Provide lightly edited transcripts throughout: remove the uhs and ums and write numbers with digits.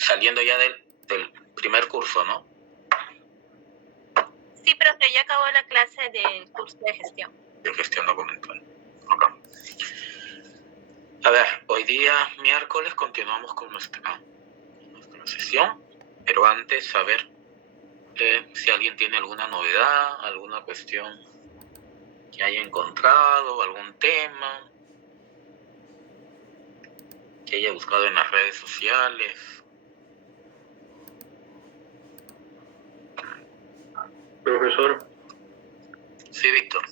saliendo ya del primer curso, ¿no? Sí, profe, ya acabó la clase del curso de gestión. De gestión documental. Okay. A ver, hoy día miércoles continuamos con nuestra sesión, pero antes saber si alguien tiene alguna novedad, alguna cuestión que haya encontrado, algún tema que haya buscado en las redes sociales. Profesor. Sí, Víctor.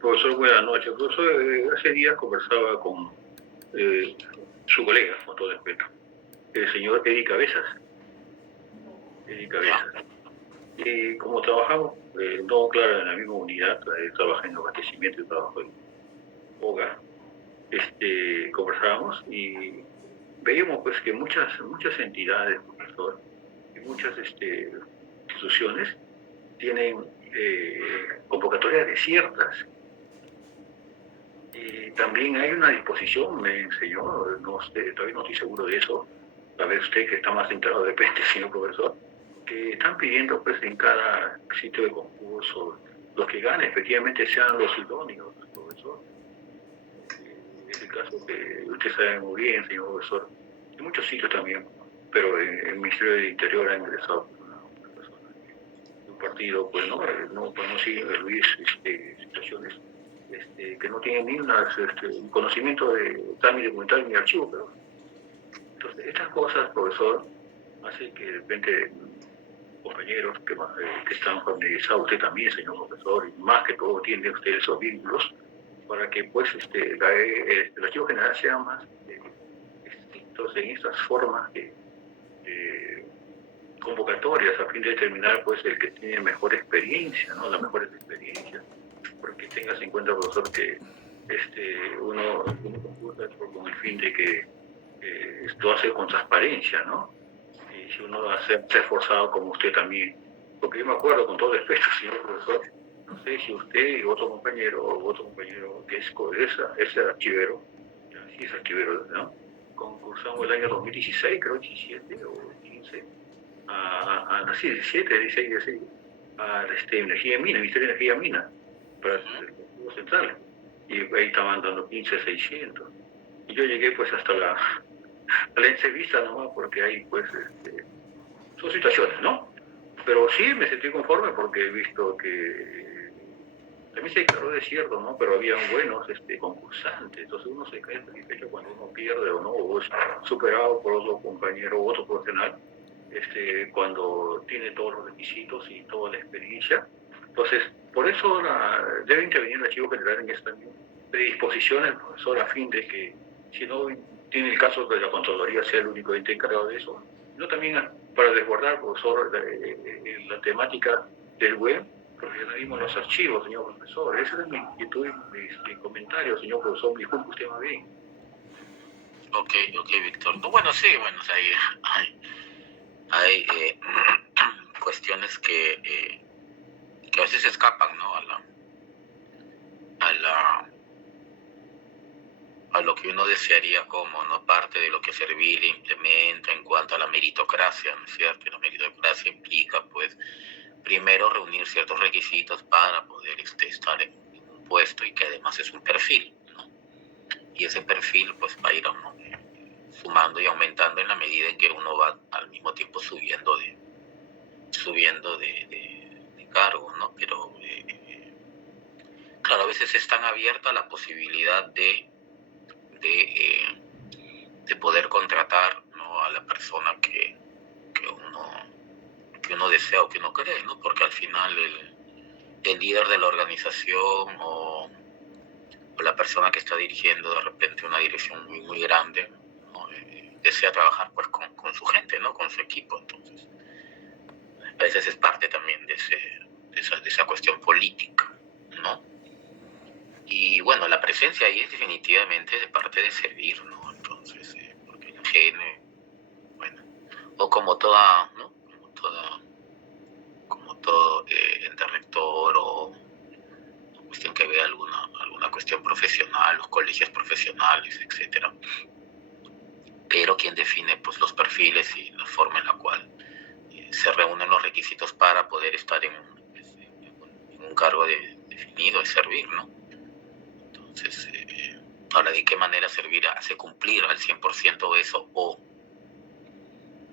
Profesor, buenas noches. Profesor, hace días conversaba con su colega, con todo respeto, el señor Eddie Cabezas. Y como trabajamos, no, claro, en la misma unidad, trabaja en abastecimiento y trabajo en hogar, conversábamos y veíamos pues que muchas entidades, profesor, y muchas instituciones tienen convocatorias desiertas. Y también hay una disposición, me enseñó, no sé, todavía no estoy seguro de eso, a ver usted que está más enterado de repente, señor profesor, que están pidiendo pues en cada sitio de concurso los que ganen efectivamente sean los idóneos, profesor. Es el caso que usted sabe muy bien, señor profesor, en muchos sitios también, pero en el Ministerio del Interior ha ingresado una persona de un partido, pues no sigue Luis situaciones que no tienen ni un conocimiento de trámite documental ni archivo, pero entonces estas cosas, profesor, hacen que de repente compañeros que están familiarizados, usted también, señor profesor, y más que todo tiene usted esos vínculos, para que pues el archivo general sea más estrictos en estas formas convocatorias a fin de determinar pues el que tiene mejor experiencia, ¿no? Las mejores experiencias, porque tengas en cuenta, profesor, que uno concursa con el fin de que esto hace con transparencia, ¿no? Y si uno se ha esforzado como usted también, porque yo me acuerdo con todo respeto, señor profesor, no sé si usted y otro compañero que es archivero, sí es archivero, ¿no? Concursamos el año 2016, creo 17 o 15, sí, 17, 16, 16, a Energía y Mina, Ministerio de Energía y Mina, para el Consejo Central, y ahí estaban dando 15,600. Y yo llegué pues hasta la entrevista nomás, porque ahí pues son situaciones, ¿no? Pero sí me sentí conforme porque he visto que también se declaró desierto, ¿no? Pero habían buenos concursantes, entonces uno se cae satisfecho cuando uno pierde o no, o es superado por otro compañero o otro profesional, cuando tiene todos los requisitos y toda la experiencia. Entonces, por eso debe intervenir el Archivo General en esta predisposición al profesor a fin de que, si no tiene el caso de la Contraloría sea el único ente encargado de eso, no también para desguardar, profesor, la temática del web, profesionalismo en los archivos, señor profesor. Esa es mi inquietud y mi comentario, señor profesor. Disculpe usted más bien. Ok, Víctor. No, bueno, sí, bueno, o sea, hay cuestiones que a veces escapan, ¿no? a lo que uno desearía como, ¿no? Parte de lo que Servil implementa en cuanto a la meritocracia, ¿no es cierto? Y la meritocracia implica, pues, primero reunir ciertos requisitos para poder estar en un puesto y que además es un perfil, ¿no? Y ese perfil, pues, va a ir, ¿no? Sumando y aumentando en la medida en que uno va al mismo tiempo subiendo de cargo, ¿no? Pero, claro, a veces es tan abierta la posibilidad de poder contratar, ¿no? A la persona que uno desea o que uno cree, ¿no? Porque al final el líder de la organización o la persona que está dirigiendo de repente una dirección muy, muy grande, ¿no? Desea trabajar pues con su gente, ¿no? Con su equipo. Entonces, a veces es parte también de esa cuestión política, ¿no? Y bueno, la presencia ahí es definitivamente de parte de Servir, ¿no? Entonces, porque la GN, bueno, o como toda, ¿no? Como todo ente rector o cuestión que vea alguna cuestión profesional, los colegios profesionales, etcétera. pero quien define pues los perfiles y la forma en la cual se reúnen los requisitos para poder estar en un cargo definido es servir, ¿no? Entonces, ahora, ¿de qué manera servir hace cumplir al 100% eso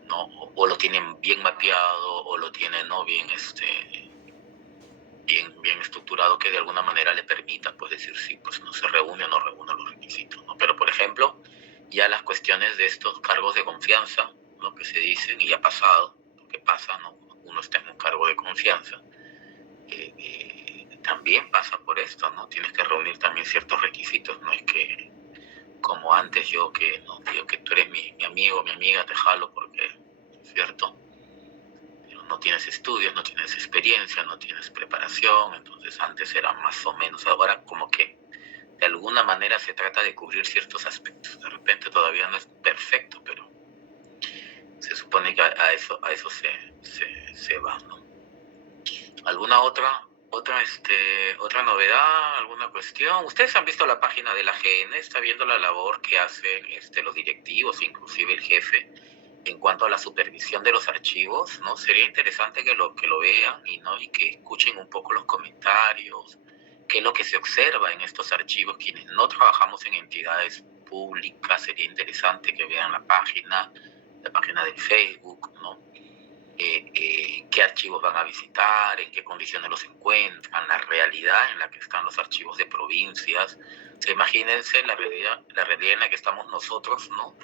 ¿no? O lo tienen bien mapeado o lo tienen no bien bien estructurado que de alguna manera le permita pues decir sí, pues no se reúne o no reúne los requisitos, ¿no? Pero por ejemplo, ya las cuestiones de estos cargos de confianza, ¿no? Que se dicen y ha pasado, lo que pasa, ¿no? Uno está en un cargo de confianza, también pasa por esto, ¿no? Tienes que reunir también ciertos requisitos, no es que como antes yo que no digo que tú eres mi amigo, mi amiga, te jalo porque, ¿cierto? No tienes estudios, no tienes experiencia, no tienes preparación, entonces antes era más o menos, ahora como que de alguna manera se trata de cubrir ciertos aspectos, de repente todavía no es perfecto, pero se supone que a eso se va, ¿no? ¿Alguna otra novedad, alguna cuestión? Ustedes han visto la página de la AGN, está viendo la labor que hacen los directivos, inclusive el jefe, en cuanto a la supervisión de los archivos, ¿no? Sería interesante que lo vean y que escuchen un poco los comentarios, qué es lo que se observa en estos archivos. Quienes no trabajamos en entidades públicas, sería interesante que vean la página del Facebook, ¿no? Qué archivos van a visitar, en qué condiciones los encuentran, la realidad en la que están los archivos de provincias. O sea, imagínense la realidad en la que estamos nosotros, ¿no?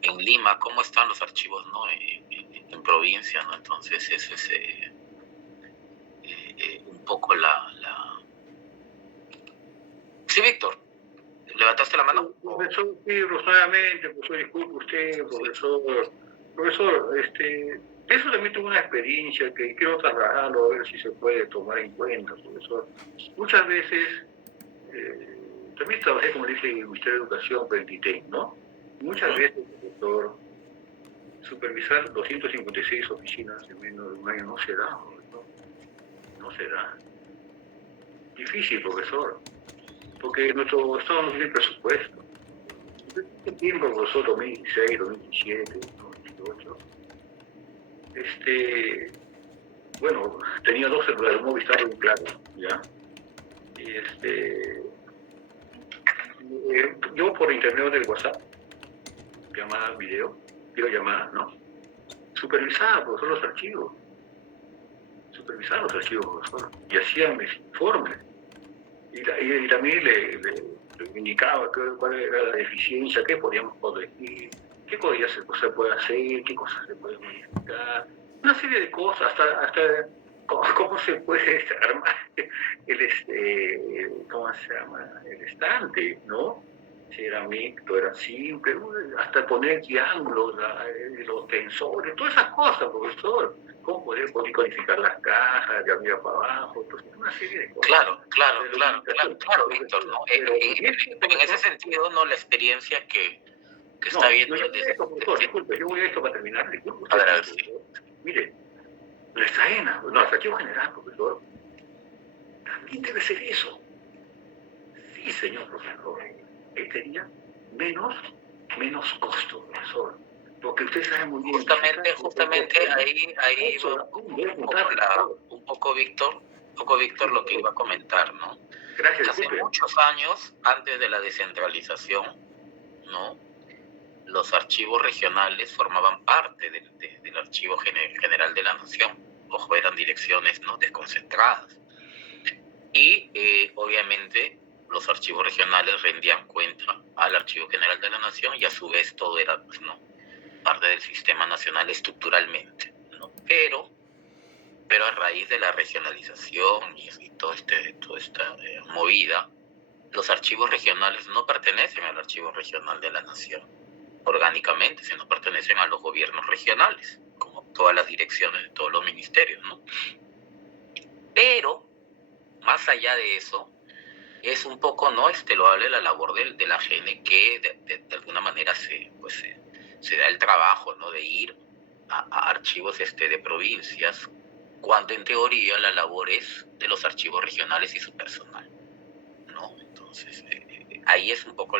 En Lima, cómo están los archivos, ¿no? En provincia, ¿no? Entonces, eso es un poco Sí, Víctor, ¿levantaste la mano? Profesor, sí, nuevamente, profesor, disculpe usted, profesor. Profesor, eso también tuve una experiencia que quiero trasladarlo a ver si se puede tomar en cuenta, profesor. Muchas veces, también trabajé, como le dije, en el Ministerio de Educación, pero en DITEN, ¿no? Muchas veces, profesor, supervisar 256 oficinas en menos de un año no se da, profesor. No se da. Difícil, profesor, porque nuestro Estado no tiene presupuesto. Este tiempo, profesor, 2016, 2017, 2018, bueno, tenía dos celulares, un Movistar y un Claro, ¿ya? Yo por internet del WhatsApp, llamada, video, videollamada, ¿no? Supervisaba, profesor, los archivos. Supervisaba los archivos, profesor. Y hacía mis informes. Y también le indicaba cuál era la deficiencia, qué podíamos corregir, qué cosas se puede hacer, qué cosas se pueden modificar. Una serie de cosas, hasta cómo se puede armar ¿cómo se llama? El estante, ¿no? Si era mixto, era simple, hasta poner triángulos, los tensores, todas esas cosas, profesor. Cómo poder codificar las cajas de arriba para abajo, entonces una serie de cosas. Claro, Víctor, ¿no? En ese sentido, ¿no? La experiencia que está viendo... Disculpe, yo voy a esto para terminar, disculpe. A ver, sí. Mire, nuestra ENA, nuestro archivo general, profesor, también debe ser eso. Sí, señor profesor, sería menos costo, profesor. Porque usted sabe muy bien... Justamente ahí va un poco, Víctor, lo que iba a comentar, ¿no? Gracias. Hace muchos años, antes de la descentralización, ¿no? Los archivos regionales formaban parte del Archivo General de la Nación. Ojo, eran direcciones, ¿no? Desconcentradas. Y obviamente los archivos regionales rendían cuenta al Archivo General de la Nación y a su vez todo era, pues, ¿no? Parte del sistema nacional estructuralmente, ¿no? Pero a raíz de la regionalización y toda esta movida, los archivos regionales no pertenecen al Archivo Regional de la Nación orgánicamente, sino pertenecen a los gobiernos regionales, como todas las direcciones de todos los ministerios, ¿no? Pero, más allá de eso, es un poco, ¿no? Loable la labor de la AGN que de alguna manera se da el trabajo, ¿no? De ir a archivos de provincias, cuando en teoría la labor es de los archivos regionales y su personal, ¿no? Entonces, ahí es un poco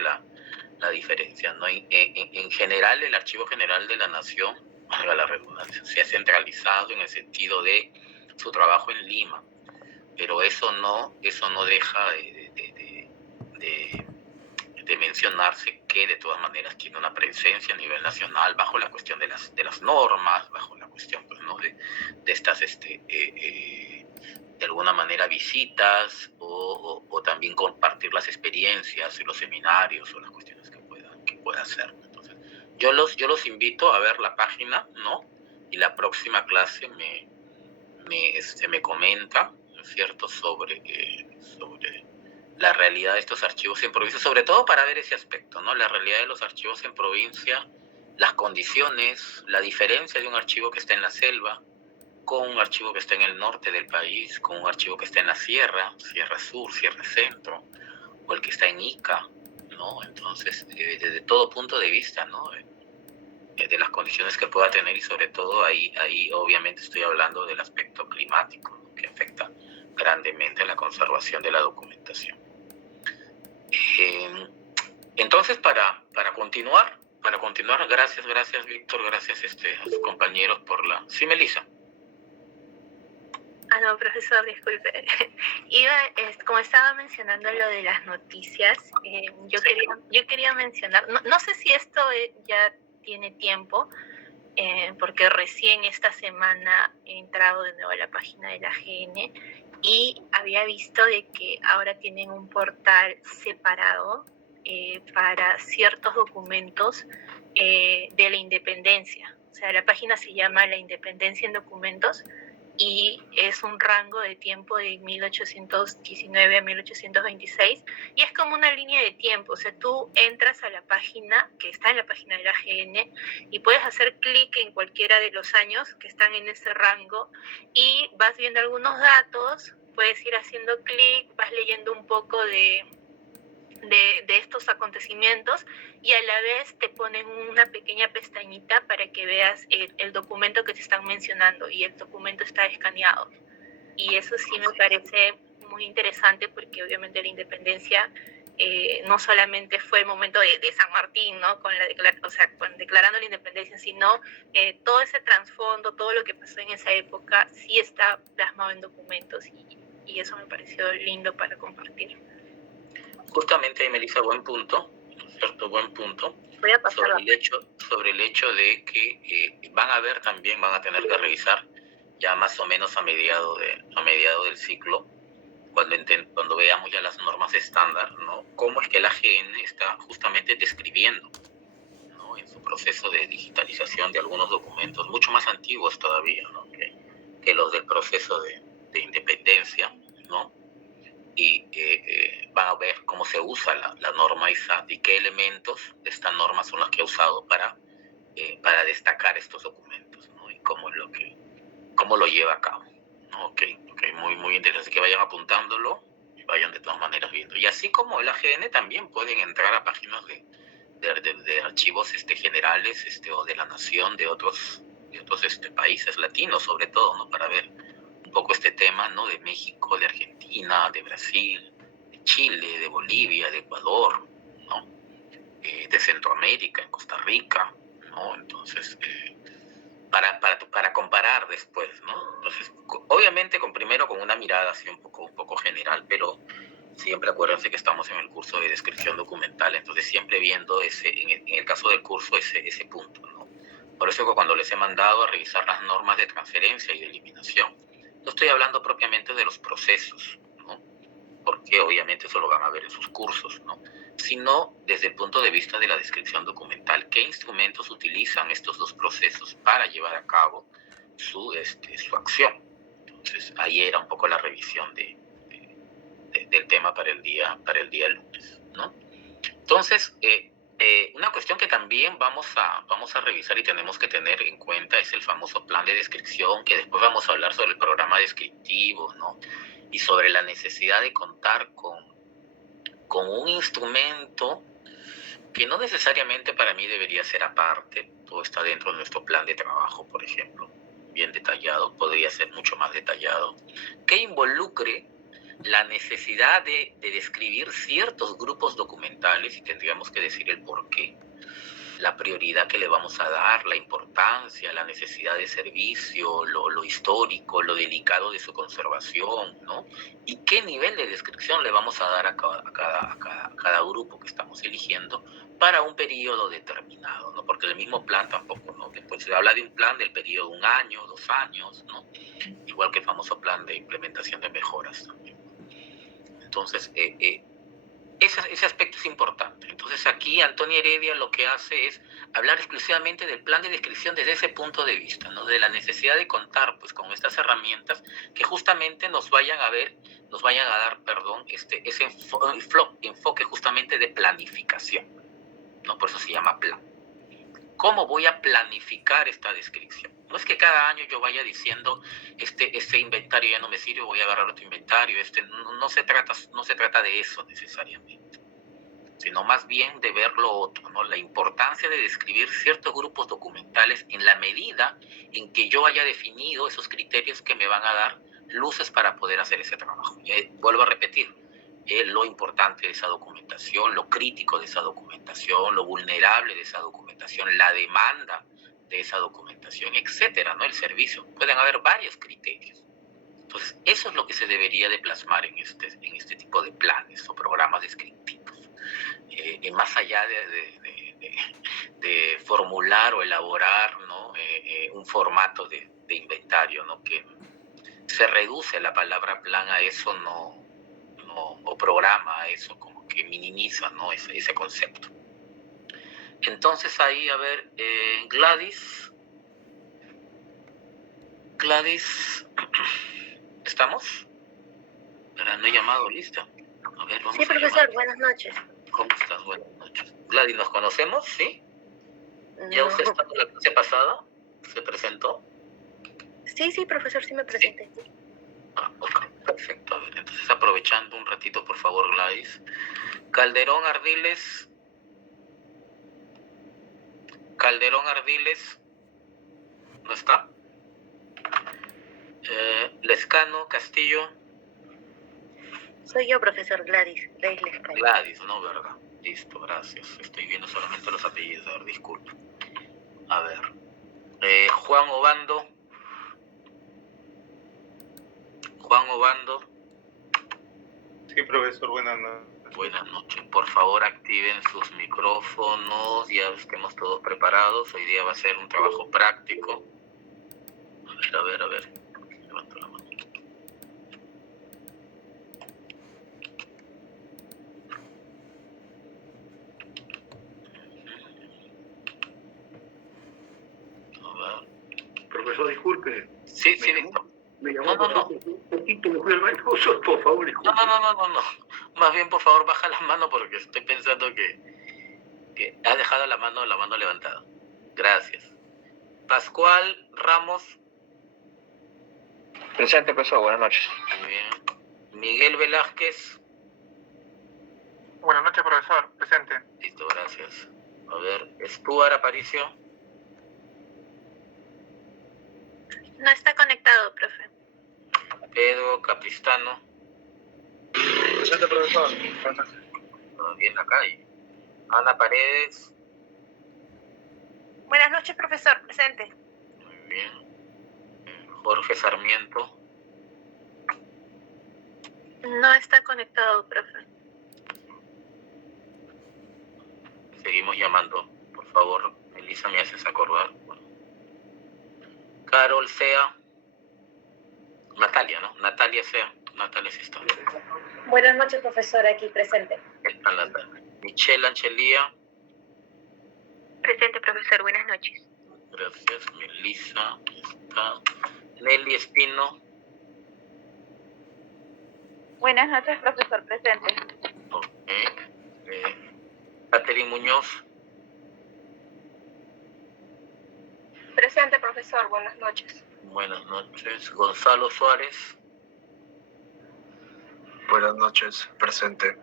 la diferencia, ¿no? En general, el Archivo General de la Nación, valga la redundancia, se ha centralizado en el sentido de su trabajo en Lima, pero eso no deja de mencionarse que de todas maneras tiene una presencia a nivel nacional bajo la cuestión de las normas, bajo la cuestión, pues, ¿no? de estas de alguna manera visitas o también compartir las experiencias y los seminarios o las cuestiones que pueda hacer. Entonces, yo los invito a ver la página, ¿no? Y la próxima clase me comenta, ¿no es cierto?, sobre la realidad de estos archivos en provincia, sobre todo para ver ese aspecto, ¿no? La realidad de los archivos en provincia, las condiciones, la diferencia de un archivo que está en la selva con un archivo que está en el norte del país, con un archivo que está en la sierra sur, sierra centro, o el que está en Ica, ¿no? Entonces, desde todo punto de vista, ¿no? De las condiciones que pueda tener, y sobre todo ahí obviamente estoy hablando del aspecto climático, ¿no?, que afecta grandemente a la conservación de la documentación. Entonces, para continuar, gracias Víctor, gracias a sus compañeros por la... Sí, Melissa. No, profesor, disculpe. Como estaba mencionando lo de las noticias, yo quería mencionar, no sé si esto ya tiene tiempo, porque recién esta semana he entrado de nuevo a la página de la AGN y había visto de que ahora tienen un portal separado para ciertos documentos de la independencia. O sea, la página se llama La Independencia en Documentos y es un rango de tiempo de 1819 a 1826 y es como una línea de tiempo. O sea, tú entras a la página que está en la página de la AGN y puedes hacer clic en cualquiera de los años que están en ese rango y vas viendo algunos datos, puedes ir haciendo clic, vas leyendo un poco de estos acontecimientos y a la vez te ponen una pequeña pestañita para que veas el documento que te están mencionando y el documento está escaneado. Y eso sí me parece muy interesante porque obviamente la independencia no solamente fue el momento de San Martín, ¿no?, con declarando la independencia, sino todo ese trasfondo, todo lo que pasó en esa época sí está plasmado en documentos y eso me pareció lindo para compartir. Justamente, Melissa, buen punto, ¿cierto? Buen punto. Voy a pasar sobre el hecho de que van a tener que revisar ya más o menos a mediado del ciclo, cuando veamos ya las normas estándar, ¿no?, cómo es que la AGN está justamente describiendo, ¿no?, en su proceso de digitalización de algunos documentos mucho más antiguos todavía, ¿no?, que los del proceso de independencia, ¿no?, y van a ver cómo se usa la norma ISAT y qué elementos de esta norma son los que ha usado para destacar estos documentos, ¿no?, y cómo lo lleva a cabo, ¿no? Okay, muy interesante que vayan apuntándolo y vayan de todas maneras viendo. Y así como el AGN también pueden entrar a páginas de archivos generales o de la nación de otros países latinos, sobre todo, ¿no?, para ver un poco este tema, ¿no?, de México, de Argentina, de Brasil, de Chile, de Bolivia, de Ecuador, ¿no?, de Centroamérica, en Costa Rica, ¿no? Entonces, para comparar después, ¿no? Entonces, obviamente primero con una mirada así un poco general, pero siempre acuérdense que estamos en el curso de descripción documental, entonces siempre viendo en el caso del curso ese punto, ¿no? Por eso que cuando les he mandado a revisar las normas de transferencia y de eliminación, no estoy hablando propiamente de los procesos, ¿no?, porque obviamente eso lo van a ver en sus cursos, ¿no?, sino desde el punto de vista de la descripción documental. ¿Qué instrumentos utilizan estos dos procesos para llevar a cabo su acción? Entonces, ahí era un poco la revisión del tema para el día lunes, ¿no? Entonces, una cuestión que también vamos a revisar y tenemos que tener en cuenta es el famoso plan de descripción, que después vamos a hablar sobre el programa descriptivo, ¿no?, y sobre la necesidad de contar con un instrumento que no necesariamente para mí debería ser aparte, todo está dentro de nuestro plan de trabajo, por ejemplo, bien detallado, podría ser mucho más detallado, que involucre la necesidad de describir ciertos grupos documentales, y tendríamos que decir el por qué, la prioridad que le vamos a dar, la importancia, la necesidad de servicio, lo histórico, lo delicado de su conservación, ¿no? Y qué nivel de descripción le vamos a dar a cada grupo que estamos eligiendo para un periodo determinado, ¿no? Porque el mismo plan tampoco, ¿no? Después se habla de un plan del periodo de 1 año, 2 años, ¿no? Igual que el famoso plan de implementación de mejoras también. Entonces, ese aspecto es importante. Entonces aquí Antonio Heredia lo que hace es hablar exclusivamente del plan de descripción desde ese punto de vista, ¿no? De la necesidad de contar pues con estas herramientas que justamente nos vayan a dar, ese enfoque justamente de planificación, ¿no? Por eso se llama plan. ¿Cómo voy a planificar esta descripción? No es que cada año yo vaya diciendo, este inventario ya no me sirve, voy a agarrar otro inventario. No se trata de eso necesariamente, sino más bien de ver lo otro, ¿no? La importancia de describir ciertos grupos documentales en la medida en que yo haya definido esos criterios que me van a dar luces para poder hacer ese trabajo. Y vuelvo a repetir, lo importante de esa documentación, lo crítico de esa documentación, lo vulnerable de esa documentación, la demanda de esa documentación, etcétera, ¿no? El servicio. Pueden haber varios criterios. Entonces, eso es lo que se debería de plasmar en este tipo de planes o programas descriptivos. Más allá de formular o elaborar, ¿no? Un formato de inventario, ¿no? Que se reduce la palabra plan a eso, o programa a eso, como que minimiza, ¿no? ese concepto. Entonces ahí, a ver, Gladys, ¿estamos? No he llamado, ¿lista? A ver, vamos. Sí, profesor, buenas noches. ¿Cómo estás? Buenas noches. Gladys, ¿nos conocemos? ¿Sí? ¿Ya No. usted está en la clase pasada? ¿Se presentó? Sí, profesor, sí me presenté. Ok, perfecto. A ver, entonces aprovechando un ratito, por favor, Gladys. Calderón Ardiles, ¿no está? Lescano Castillo. Soy yo, profesor Gladys Lescano. Gladys, no, ¿verdad? Listo, gracias. Estoy viendo solamente los apellidos, a ver, disculpe. A ver. Juan Obando. Sí, profesor, buenas noches. Buenas noches. Por favor, activen sus micrófonos. Ya estemos todos preparados. Hoy día va a ser un trabajo práctico. A ver. Levanto la mano. A ver. Profesor, disculpe. Sí, Víctor. Me llamó No. un poquito, me fui al baño, por favor, disculpe. No. Más bien, por favor, baja la mano porque estoy pensando que has dejado la mano levantada. Gracias. Pascual Ramos. Presente, profesor. Buenas noches. Muy bien. Miguel Velázquez. Buenas noches, profesor. Presente. Listo, gracias. A ver, Stuart Aparicio. No está conectado, profe. Pedro Capristano. Presente, profesor. Bien la calle. Ana Paredes. Buenas noches, profesor. Presente. Muy bien. Jorge Sarmiento. No está conectado, profe. Seguimos llamando. Por favor, Elisa, me haces acordar. Carol Sea. Natalia, ¿no? Natalia Sea. Natalia sí está. Buenas noches, profesor, aquí presente. Está Natalia. Michelle Anchelia. Presente, profesor. Buenas noches. Gracias. Melissa está. Nelly Espino. Buenas noches, profesor, presente. Ok. Catherine Muñoz. Presente, profesor, buenas noches. Buenas noches. Gonzalo Suárez. Buenas noches. Presente.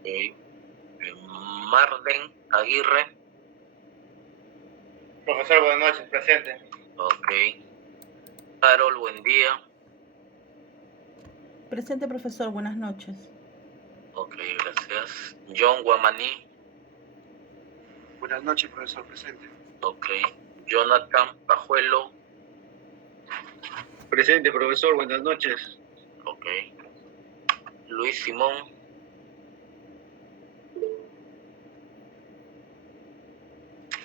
Okay. Marden Aguirre. Profesor, buenas noches. Presente. Ok. Carol, buen día. Presente, profesor. Buenas noches. Ok, gracias. John Guamaní. Buenas noches, profesor. Presente. Ok. Jonathan Pajuelo. Presente, profesor. Buenas noches. Ok. Luis Simón.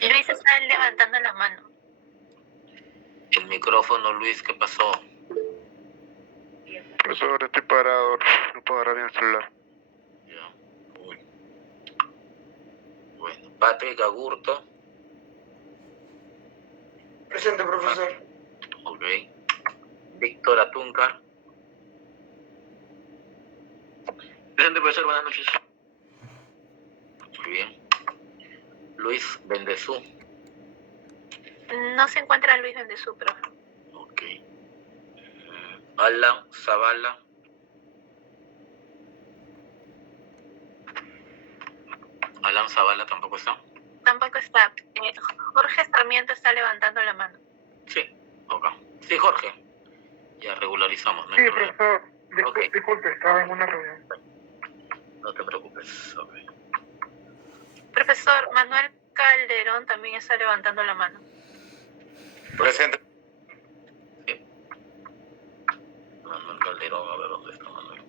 Luis está levantando la mano. El micrófono, Luis, ¿qué pasó? Profesor, estoy parado, no puedo agarrar bien el celular. Ya. Uy. Bueno, Patrick Agurto. Presente, profesor. Ok. Víctor Atúncar. Presente, profesor. Buenas noches. Muy bien. Luis Bendezú. No se encuentra Luis Bendezú, profe. Ok. Alan Zavala. Alan Zavala tampoco está. Tampoco está. Jorge Sarmiento está levantando la mano. Sí, ok. Sí, Jorge. Ya regularizamos, ¿no? Sí, profesor, Ok. disculpe, estaba en una reunión. No te preocupes. Ok. Profesor Manuel Calderón también está levantando la mano. Presente. Sí. Manuel Calderón, a ver dónde está Manuel.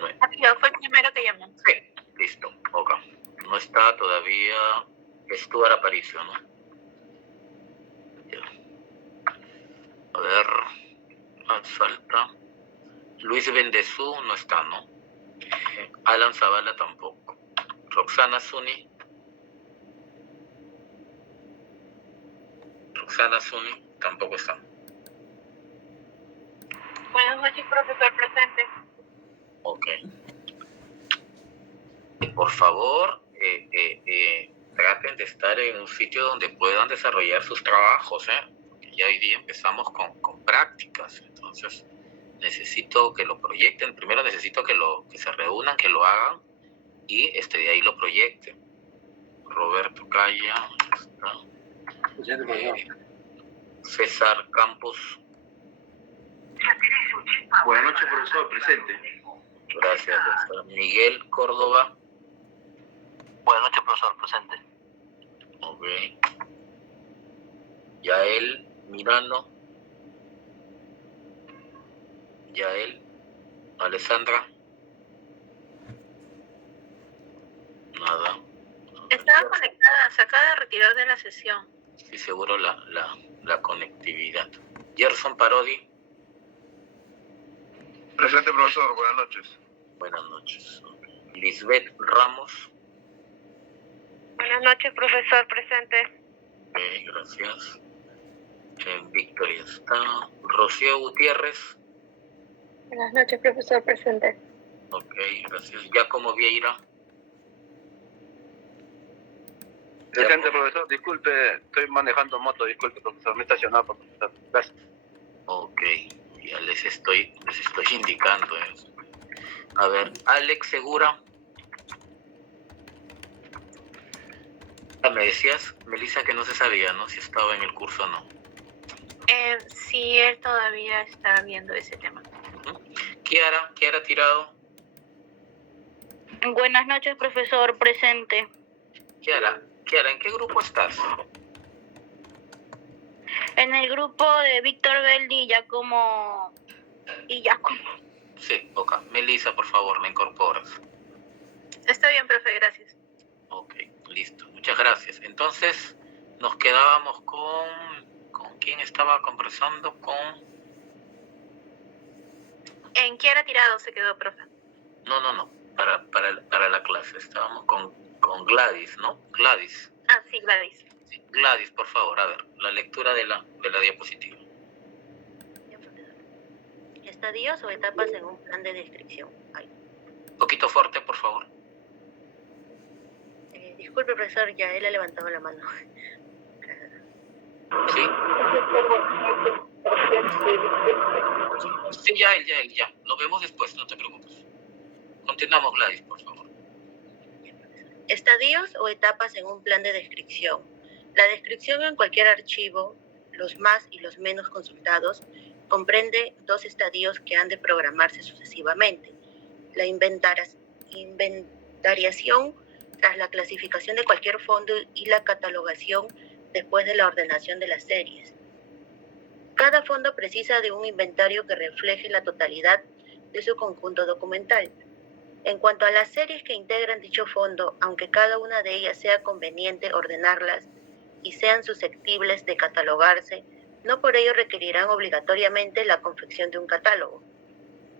Bueno, Aquí fue el primero que llamó. sí, listo. Ok. No está todavía Stuart Aparicio, ¿no? Ya. A ver. Más falta. Luis Bendezú no está, ¿no? Alan Zavala tampoco. Roxana Zuni. Roxana Zuni tampoco está. Buenas noches, profesor presente. Ok. Por favor, traten de estar en un sitio donde puedan desarrollar sus trabajos, porque ya hoy día empezamos con prácticas. Entonces, necesito que lo proyecten. Primero necesito que se reúnan, que lo hagan y de ahí lo proyecten. Roberto Calla, está. Presente, profesor. César Campos. Buenas noches, profesor. Presente. Gracias. Está Miguel Córdoba. Buenas noches, profesor. Presente. Ok. Yael Mirano. Yael. Alessandra. Nada. Estaba conectada, se acaba de retirar de la sesión. Sí, seguro la conectividad. Gerson Parodi. Presente, profesor. Buenas noches. Buenas noches. Lisbeth Ramos. Buenas noches, profesor presente. Ok, gracias. Victoria está. Rocío Gutiérrez. Buenas noches, profesor presente. Ok, gracias. Giacomo Vieira. Presente, profesor. Disculpe, estoy manejando moto. Disculpe, profesor. Me he estacionado por profesor. Gracias. Ok, ya les estoy indicando. A ver, Alex Segura. Me decías, Melissa, que no se sabía, ¿no? Si estaba en el curso o no. Sí, él todavía está viendo ese tema. Kiara Tirado. Buenas noches, profesor presente. Kiara, ¿en qué grupo estás? En el grupo de Víctor Beldi y Giacomo. Sí, ok. Melissa, por favor, ¿me incorporas? Está bien, profe, gracias. Ok, listo. Muchas gracias. Entonces, nos quedábamos con quién estaba conversando, ¿En qué era tirado se quedó, profe? No, para la clase. Estábamos con Gladys, ¿no? Gladys. Ah, sí, Gladys. Sí, Gladys, por favor, a ver, la lectura de la diapositiva. Estadios o etapas en un plan de descripción. Un poquito fuerte, por favor. Disculpe, profesor, ya él ha levantado la mano. Sí. Sí, ya. Lo vemos después, no te preocupes. Continuamos, Gladys, por favor. Estadios o etapas en un plan de descripción. La descripción en cualquier archivo, los más y los menos consultados, comprende 2 estadios que han de programarse sucesivamente: la inventariación tras la clasificación de cualquier fondo y la catalogación después de la ordenación de las series. Cada fondo precisa de un inventario que refleje la totalidad de su conjunto documental. En cuanto a las series que integran dicho fondo, aunque cada una de ellas sea conveniente ordenarlas y sean susceptibles de catalogarse, no por ello requerirán obligatoriamente la confección de un catálogo,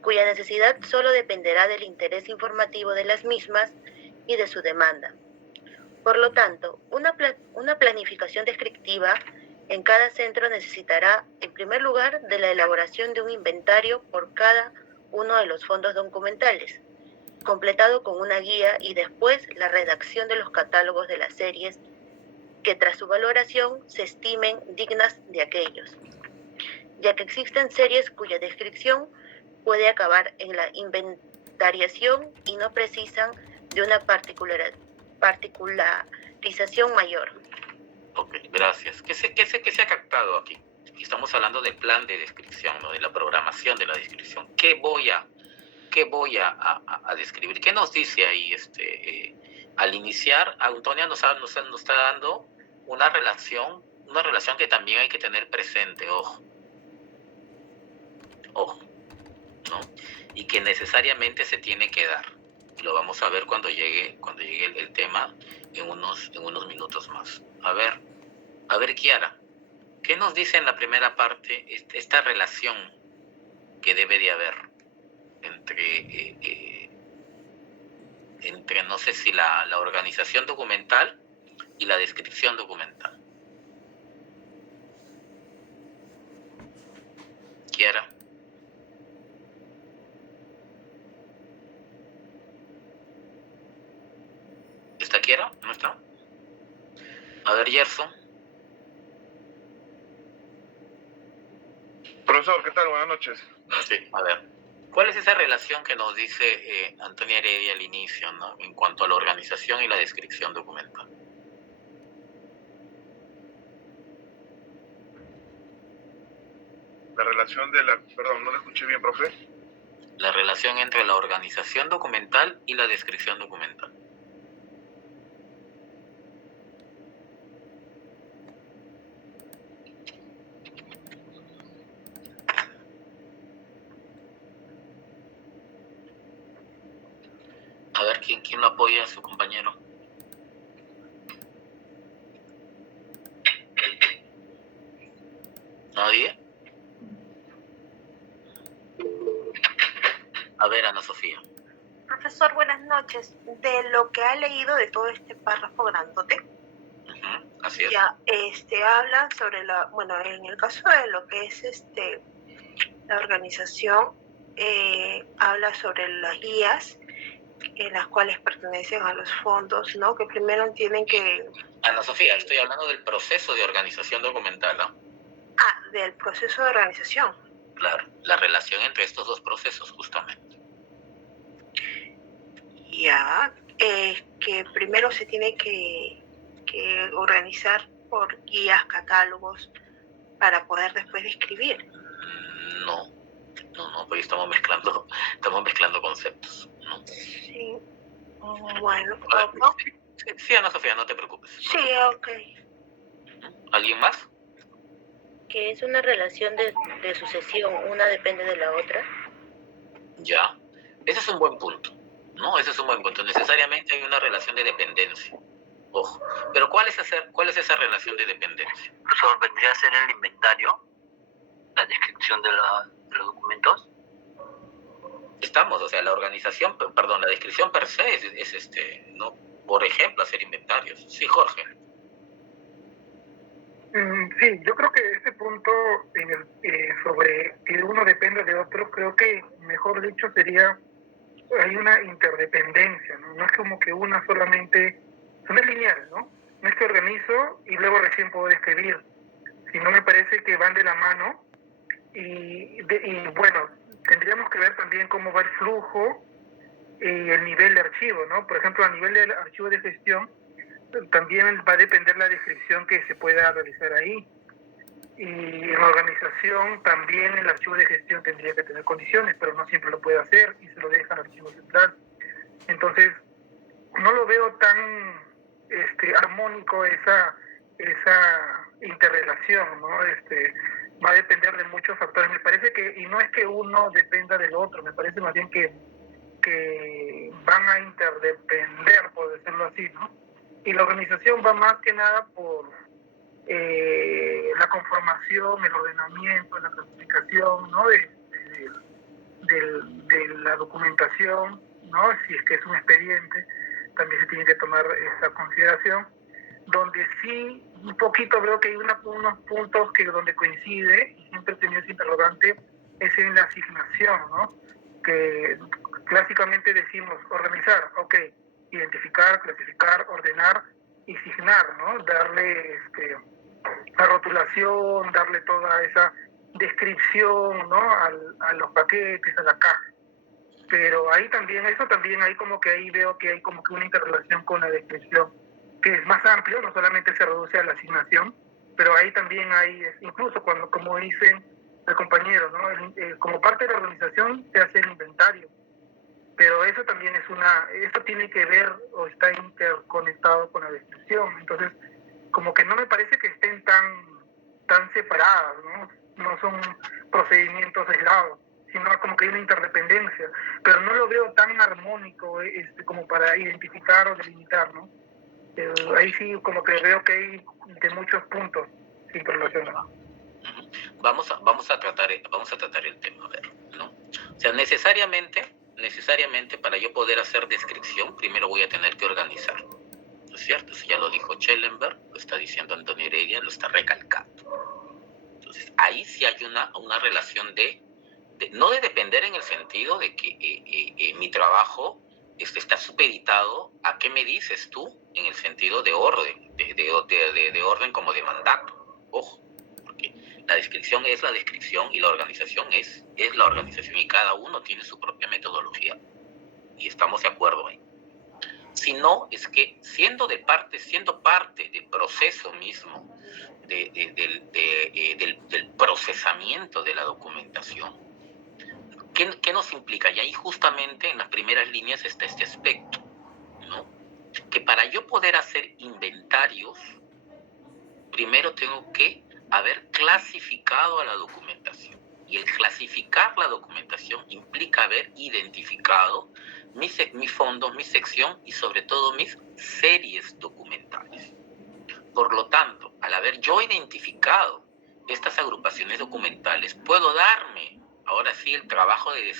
cuya necesidad solo dependerá del interés informativo de las mismas y de su demanda. Por lo tanto, una planificación descriptiva en cada centro necesitará, en primer lugar, de la elaboración de un inventario por cada uno de los fondos documentales, completado con una guía, y después la redacción de los catálogos de las series que tras su valoración se estimen dignas de aquellos, ya que existen series cuya descripción puede acabar en la inventariación y no precisan de una particularización mayor. Ok, gracias. ¿Qué se ha captado aquí? Estamos hablando del plan de descripción, ¿no? De la programación de la descripción. ¿Qué voy a describir? ¿Qué nos dice ahí? Al iniciar, Antonia nos está dando una relación que también hay que tener presente, ojo, ¿no? Y que necesariamente se tiene que dar. Lo vamos a ver cuando llegue el tema en unos minutos más. A ver, Kiara, ¿qué nos dice en la primera parte esta relación que debe de haber entre no sé si la organización documental y la descripción documental? Kiara. ¿Está Kiara? ¿No está? A ver, Gerson. Profesor, ¿qué tal? Buenas noches. Sí, a ver. ¿Cuál es esa relación que nos dice Antonia Heredia al inicio, ¿no? En cuanto a la organización y la descripción documental? La relación perdón, no lo escuché bien, profe. La relación entre la organización documental y la descripción documental. A ver, ¿quién lo apoya a su compañero? ¿Nadie? A ver, Ana Sofía. Profesor, buenas noches. De lo que ha leído de todo este párrafo grandote, Así es. ya habla sobre en el caso de lo que es la organización, habla sobre las guías en las cuales pertenecen a los fondos, ¿no? Que primero tienen que... Ana Sofía, estoy hablando del proceso de organización documental, ¿no? Del proceso de organización. Claro, la relación entre estos dos procesos, justamente. Ya, que primero se tiene que organizar por guías, catálogos, para poder después describir. No, pues estamos mezclando conceptos, ¿no? Sí, bueno. Sí, Ana Sofía, no te preocupes. Sí, ok. ¿Alguien más? Que es una relación de sucesión, una depende de la otra. Ya, ese es un buen punto, ¿no? Ese es un buen punto. Necesariamente hay una relación de dependencia. Ojo, pero ¿cuál es esa relación de dependencia? Profesor, vendría a ser el inventario, la descripción de los documentos. O sea, la descripción per se es ¿no? Por ejemplo, hacer inventarios. Sí, Jorge. Sí, yo creo que este punto sobre que uno depende de otro, creo que mejor dicho hay una interdependencia, ¿no? No es como que una solamente, no es lineal, ¿no? No es que organizo y luego recién puedo escribir, sino me parece que van de la mano y bueno, tendríamos que ver también cómo va el flujo y el nivel de archivo, ¿no? Por ejemplo, a nivel del archivo de gestión, también va a depender la descripción que se pueda realizar ahí. Y en la organización también el archivo de gestión tendría que tener condiciones, pero no siempre lo puede hacer y se lo deja al archivo central. Entonces, no lo veo tan armónico esa interrelación, ¿no? Va a depender de muchos factores. Me parece que, y no es que uno dependa del otro, me parece más bien que van a interdepender, por decirlo así, ¿no? Y la organización va más que nada por la conformación, el ordenamiento, la clasificación, ¿no? de la documentación, ¿no? Si es que es un expediente, también se tiene que tomar esa consideración. Donde sí, un poquito veo que hay unos puntos que donde coincide, y siempre he tenido ese interrogante, es en la asignación, ¿no? Que clásicamente decimos organizar, ok, identificar, clasificar, ordenar y asignar, ¿no? Darle la rotulación, darle toda esa descripción, ¿no? A los paquetes, a la caja. Pero ahí también, eso también hay como que ahí veo que hay como que una interrelación con la descripción, que es más amplio, no solamente se reduce a la asignación, pero ahí también hay, incluso cuando, como dice el compañero, ¿no? Como parte de la organización se hace el inventario, pero eso también eso tiene que ver o está interconectado con la descripción. Entonces, como que no me parece que estén tan separadas, ¿no? No son procedimientos aislados, sino como que hay una interdependencia, pero no lo veo tan armónico como para identificar o delimitar, ¿no? Ahí sí como que veo que hay de muchos puntos interrelacionados. Vamos a tratar el tema, a ver, ¿no? O sea, necesariamente para yo poder hacer descripción, primero voy a tener que organizar, ¿no es cierto? Eso ya lo dijo Schellenberg, lo está diciendo Antonio Heredia, lo está recalcando. Entonces, ahí sí hay una relación no de depender en el sentido de que mi trabajo está supeditado a qué me dices tú en el sentido de orden, de orden como de mandato. Ojo, porque la descripción es la descripción y la organización es la organización y cada uno tiene su propia metodología y estamos de acuerdo ahí. Si no, es que siendo parte del proceso mismo del procesamiento de la documentación, ¿qué nos implica? Y ahí justamente en las primeras líneas está este aspecto, ¿no? Que para yo poder hacer inventarios, primero tengo que haber clasificado a la documentación. Y el clasificar la documentación implica haber identificado mis fondos, mi sección y sobre todo mis series documentales. Por lo tanto, al haber yo identificado estas agrupaciones documentales, puedo darme ahora sí el trabajo de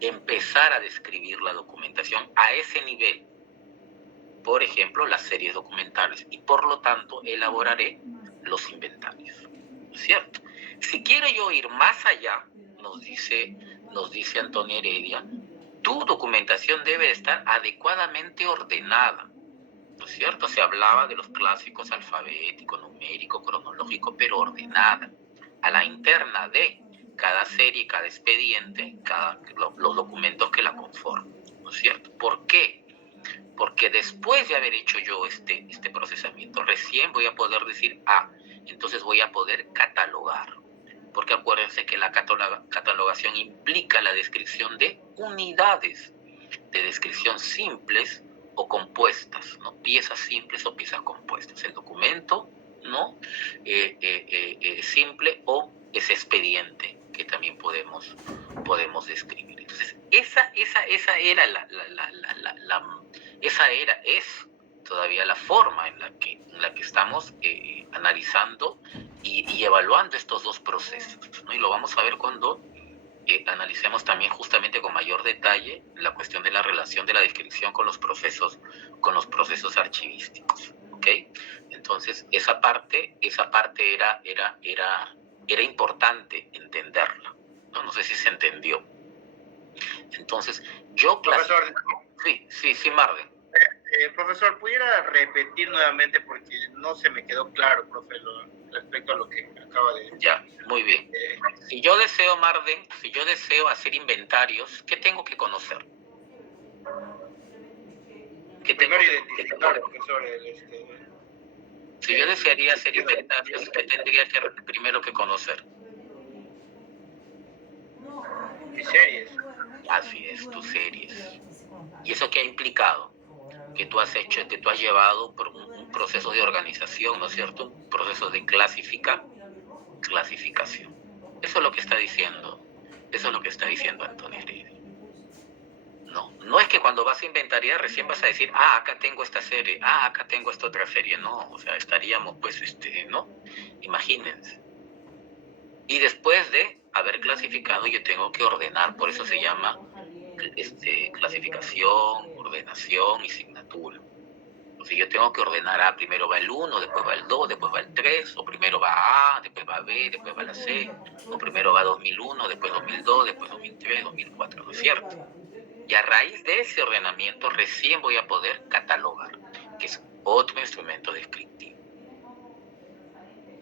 empezar a describir la documentación a ese nivel. Por ejemplo, las series documentales. Y por lo tanto, elaboraré los inventarios. ¿No es cierto? Si quiero yo ir más allá, nos dice Antonio Heredia, tu documentación debe estar adecuadamente ordenada. ¿No es cierto? Se hablaba de los clásicos alfabético, numérico, cronológico, pero ordenada. A la interna de cada serie, cada expediente, los documentos que la conforman, ¿no es cierto? ¿Por qué? Porque después de haber hecho yo este procesamiento, recién voy a poder decir, entonces voy a poder catalogar. Porque acuérdense que la catalogación implica la descripción de unidades de descripción simples o compuestas, ¿no? Piezas simples o piezas compuestas. El documento, ¿no? Simple o ese expediente que también podemos describir. Entonces, esa es todavía la forma en la que estamos analizando y evaluando estos dos procesos, ¿no? Y lo vamos a ver cuando analicemos también justamente con mayor detalle la cuestión de la relación de la descripción con los procesos archivísticos, ¿ok? Entonces, esa parte era importante entenderla, ¿no? No sé si se entendió. Entonces, Profesor. Sí, Marden. Profesor, ¿pudiera repetir nuevamente? Porque no se me quedó claro, profe, respecto a lo que acaba de decir. Ya, muy bien. Si yo deseo, Marden, hacer inventarios, ¿qué tengo que conocer? Primero identificar, profesor, Si yo desearía ser inventario, ¿qué tendría que primero que conocer? Mis series. Así es, tus series. ¿Y eso qué ha implicado? Que tú has hecho, que tú has llevado por un proceso de organización, ¿no es cierto? Un proceso de clasificación. Eso es lo que está diciendo. Eso es lo que está diciendo Antonio Heredia. No es que cuando vas a inventariar recién vas a decir, acá tengo esta serie, acá tengo esta otra serie. No, o sea, estaríamos pues, ¿no? Imagínense. Y después de haber clasificado, yo tengo que ordenar, por eso se llama clasificación, ordenación y signatura. O sea, yo tengo que ordenar primero va el 1, después va el 2, después va el 3, o primero va A, después va B, después va la C, o primero va 2001, después 2002, después 2003, 2004, ¿no es cierto? Y a raíz de ese ordenamiento recién voy a poder catalogar, que es otro instrumento descriptivo,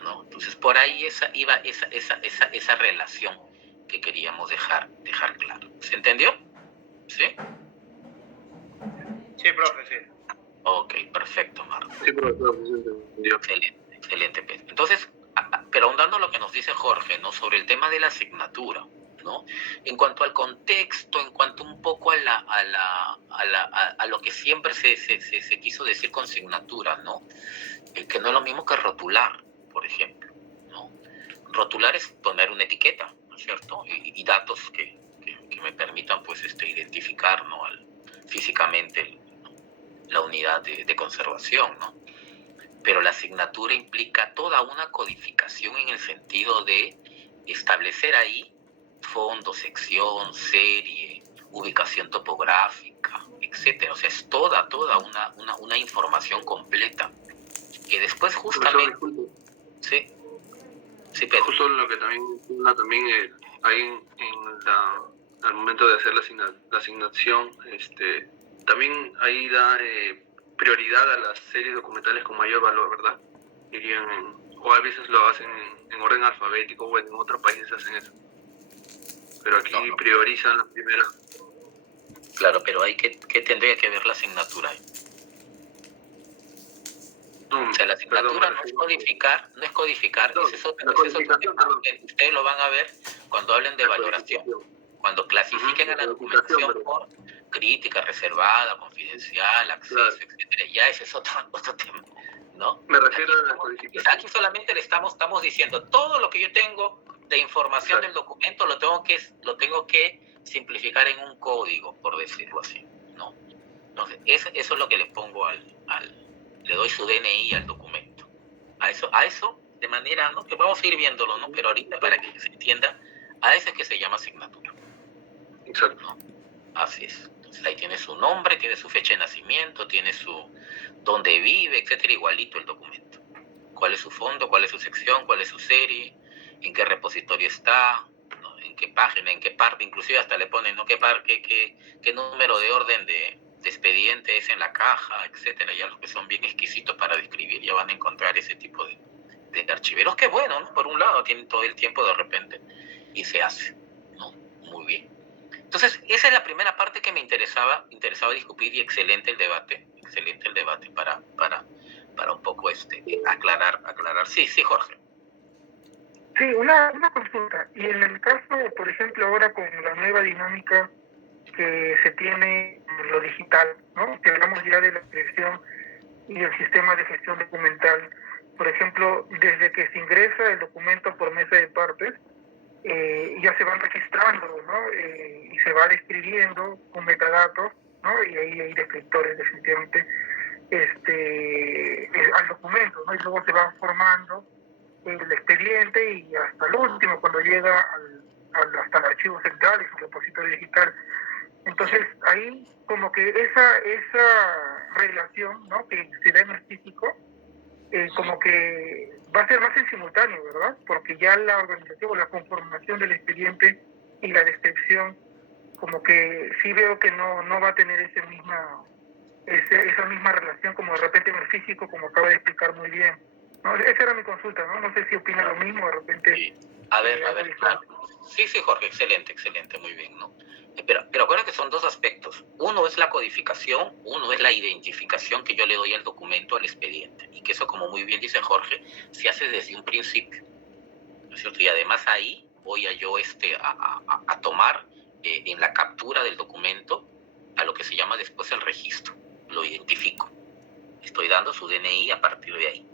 ¿no? Entonces por ahí iba esa relación que queríamos dejar claro. ¿Se entendió? ¿Sí? Sí, profe, sí. Ok, perfecto, Marco. Sí, profesor, sí, entendió. Excelente. Entonces, pero ahondando lo que nos dice Jorge, ¿no? Sobre el tema de la asignatura, ¿no? En cuanto al contexto, en cuanto un poco a lo que siempre se quiso decir con asignatura, ¿no? Que no es lo mismo que rotular, por ejemplo, ¿no? Rotular es poner una etiqueta, ¿no es cierto? Y datos que me permitan, pues, identificar, ¿no? Físicamente la unidad de conservación, ¿no? Pero la asignatura implica toda una codificación en el sentido de establecer ahí fondo, sección, serie, ubicación topográfica, etcétera. O sea, es toda una información completa que después justamente... Sí, Pedro. Justo lo que también hay al momento de hacer la asignación, también ahí da prioridad a las series documentales con mayor valor, ¿verdad? O a veces lo hacen en orden alfabético, o en otros países hacen eso. Pero aquí priorizan las primeras. Claro, pero hay que tendría que ver la asignatura ahí. O sea, la asignatura no es codificar, ese es otro tema que ustedes lo van a ver cuando hablen de valoración. Cuando clasifiquen a la documentación por crítica, reservada, confidencial, acceso, etcétera, ya ese es otro tema, ¿no? Me refiero a la codificación. Aquí solamente le estamos diciendo todo lo que yo tengo de información del documento lo tengo que simplificar en un código, por decirlo así, ¿no? Entonces, eso es lo que le pongo le doy su DNI al documento. A eso de manera, ¿no? Que vamos a ir viéndolo, ¿no? Pero ahorita para que se entienda, a eso es que se llama asignatura. Exacto. ¿No? Así es. Entonces ahí tiene su nombre, tiene su fecha de nacimiento, tiene su dónde vive, etcétera, igualito el documento. ¿Cuál es su fondo? ¿Cuál es su sección? ¿Cuál es su serie? ¿En qué repositorio está? ¿No? ¿En qué página? ¿En qué parte? Inclusive hasta le ponen, ¿no? ¿Qué número de orden de expediente es en la caja, etcétera? Ya los que son bien exquisitos para describir ya van a encontrar ese tipo de archiveros. Que bueno, ¿no? Por un lado tienen todo el tiempo de repente y se hace, ¿no? Muy bien. Entonces, esa es la primera parte que me interesaba discutir, y excelente el debate para un poco aclarar. Sí, Jorge. Sí, una consulta. Y en el caso, por ejemplo, ahora con la nueva dinámica que se tiene en lo digital, ¿no? Que hablamos ya de la inscripción y el sistema de gestión documental. Por ejemplo, desde que se ingresa el documento por mesa de partes, ya se van registrando, ¿no? Y se va describiendo con metadatos, ¿no? Y ahí hay descriptores definitivamente al documento, ¿no? Y luego se va formando el expediente y hasta el último, cuando llega hasta el archivo central y su repositorio digital. Entonces ahí como que esa relación, ¿no? Que se da en el físico, como que va a ser más en simultáneo, ¿verdad? Porque ya la organización o la conformación del expediente y la descripción, como que sí veo que no va a tener esa misma relación como de repente en el físico, como acaba de explicar muy bien, ¿no? Esa era mi consulta, ¿no? No sé si opina lo mismo, de repente... Sí. A ver, claro. Sí, Jorge, excelente, muy bien, ¿no? Pero acuérdate que son dos aspectos. Uno es la codificación, uno es la identificación que yo le doy al documento, al expediente. Y que eso, como muy bien dice Jorge, se hace desde un principio, ¿no es cierto? Y además ahí voy a yo a tomar en la captura del documento a lo que se llama después el registro. Lo identifico. Estoy dando su DNI a partir de ahí.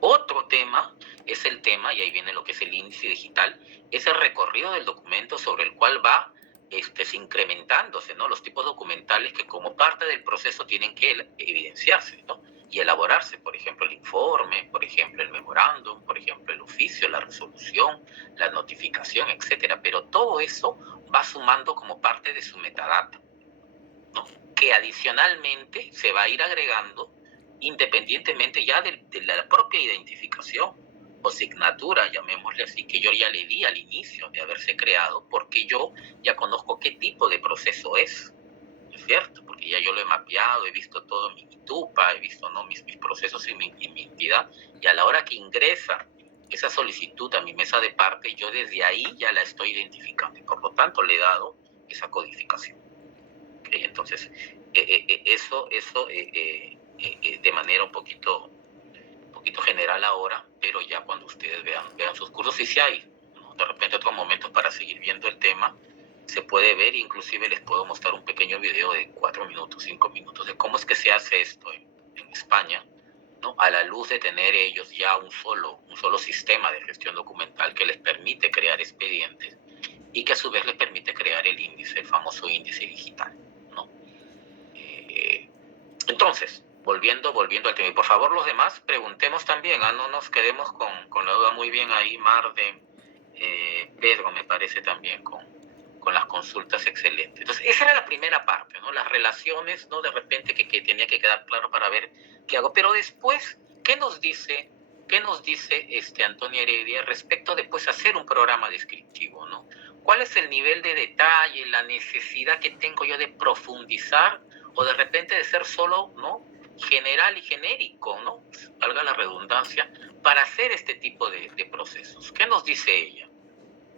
Otro tema es el tema, y ahí viene lo que es el índice digital, es el recorrido del documento sobre el cual va incrementándose, ¿no? Los tipos documentales que como parte del proceso tienen que evidenciarse, ¿no? Y elaborarse, por ejemplo, el informe, por ejemplo, el memorándum, por ejemplo, el oficio, la resolución, la notificación, etcétera. Pero todo eso va sumando como parte de su metadata, ¿no? Que adicionalmente se va a ir agregando independientemente ya de la propia identificación o signatura, llamémosle así, que yo ya le di al inicio de haberse creado, porque yo ya conozco qué tipo de proceso es cierto, porque ya yo lo he mapeado, he visto todo mi TUPA, he visto, ¿no?, mis procesos en mi entidad, y a la hora que ingresa esa solicitud a mi mesa de parte, yo desde ahí ya la estoy identificando, y por lo tanto le he dado esa codificación. ¿Okay? Entonces, eso de manera un poquito general ahora, pero ya cuando ustedes vean sus cursos, y si hay, ¿no?, de repente otros momentos para seguir viendo el tema, se puede ver, inclusive les puedo mostrar un pequeño video de 4 minutos, 5 minutos, de cómo es que se hace esto en España, ¿no?, a la luz de tener ellos ya un solo sistema de gestión documental que les permite crear expedientes y que a su vez les permite crear el índice, el famoso índice digital, ¿no? Entonces, volviendo al tema, y por favor los demás preguntemos también, no nos quedemos con la duda. Muy bien ahí, Mar, de Pedro, me parece también, con las consultas excelentes. Entonces, esa era la primera parte, ¿no? Las relaciones, ¿no? De repente que tenía que quedar claro para ver qué hago. Pero después, ¿qué nos dice Antonia Heredia respecto de pues hacer un programa descriptivo, ¿no? ¿Cuál es el nivel de detalle, la necesidad que tengo yo de profundizar o de repente de ser solo, ¿no?, general y genérico, ¿no?, valga la redundancia, para hacer este tipo de procesos? ¿Qué nos dice ella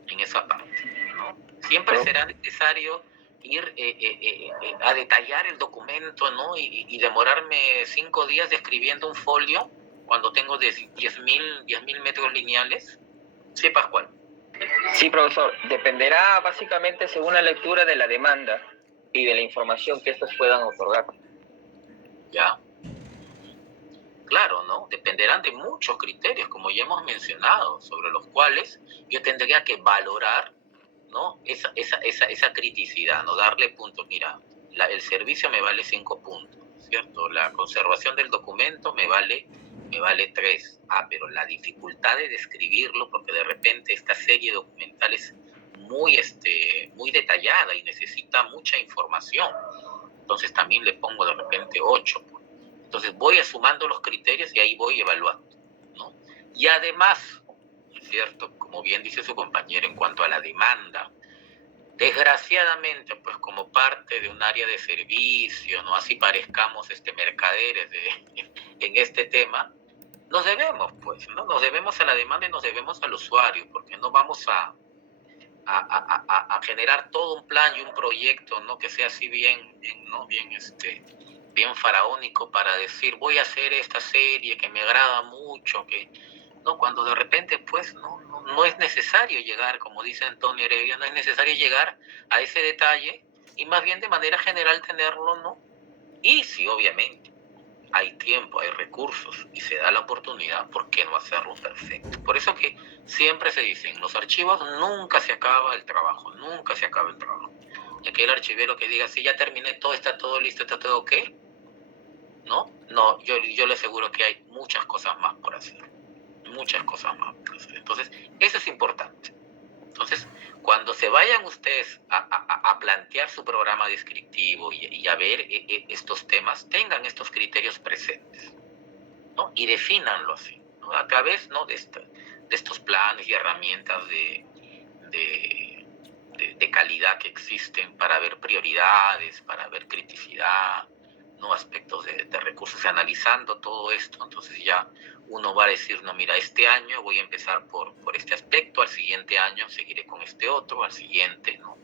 en esa parte, ¿no? Siempre será necesario ir a detallar el documento, ¿no?, y demorarme 5 días describiendo un folio cuando tengo 10.000 metros lineales. Sí, Pascual. Sí, profesor. Dependerá básicamente según la lectura de la demanda y de la información que estos puedan otorgar. Ya. Claro, ¿no? Dependerán de muchos criterios, como ya hemos mencionado, sobre los cuales yo tendría que valorar, ¿no?, esa criticidad, ¿no? Darle puntos. Mira, el servicio me vale 5 puntos, ¿cierto? La conservación del documento me vale 3. Pero la dificultad de describirlo, porque de repente esta serie documental es muy detallada y necesita mucha información. Entonces también le pongo de repente 8. Entonces voy sumando los criterios y ahí voy evaluando, ¿no? Y además, ¿cierto?, como bien dice su compañero, en cuanto a la demanda, desgraciadamente, pues como parte de un área de servicio, no así parezcamos mercaderes en este tema, nos debemos, pues, ¿no? Nos debemos a la demanda y nos debemos al usuario, porque no vamos a generar todo un plan y un proyecto, ¿no?, que sea así bien faraónico para decir voy a hacer esta serie que me agrada mucho, no, cuando de repente pues no es necesario llegar, como dice Antonio Heredia, no es necesario llegar a ese detalle, y más bien de manera general tenerlo, ¿no? Y si obviamente hay tiempo, hay recursos y se da la oportunidad, ¿por qué no hacerlo perfecto? Por eso que siempre se dice, en los archivos nunca se acaba el trabajo, nunca se acaba el trabajo. Y aquel archivero que diga, sí, ya terminé todo, está todo listo, está todo ok, no, yo le aseguro que hay muchas cosas más por hacer, muchas cosas más por hacer. Entonces, eso es importante. Entonces, cuando se vayan ustedes a plantear su programa descriptivo y a ver estos temas, tengan estos criterios presentes, ¿no? Y defínanlo así, ¿no?, a través, ¿no?, de estos planes y herramientas de calidad que existen para ver prioridades, para ver criticidad, ¿no?, aspectos de recursos. Analizando todo esto, entonces ya uno va a decir, no, mira, este año voy a empezar por este aspecto, al siguiente año seguiré con este otro, al siguiente, ¿no?,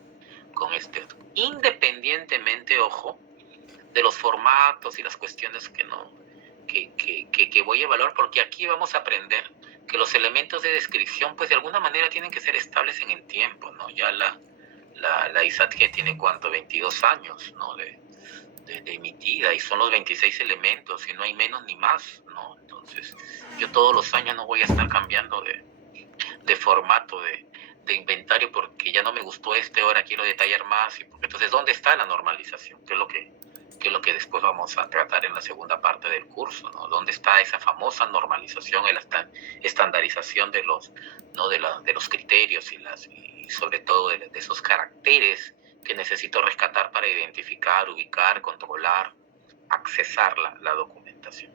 independientemente, ojo, de los formatos y las cuestiones que voy a evaluar, porque aquí vamos a aprender que los elementos de descripción, pues de alguna manera tienen que ser estables en el tiempo, ¿no? Ya la ISAT tiene, ¿cuánto? 22 años, ¿no? De emitida, y son los 26 elementos, y no hay menos ni más, ¿no? Entonces, yo todos los años no voy a estar cambiando de formato, de inventario, porque ya no me gustó ahora quiero detallar más, entonces, ¿dónde está la normalización? ¿Qué es lo que después vamos a tratar en la segunda parte del curso, ¿no? ¿Dónde está esa famosa normalización, la estandarización de los, ¿no? de los criterios y sobre todo de esos caracteres que necesito rescatar para identificar, ubicar, controlar, accesar la documentación?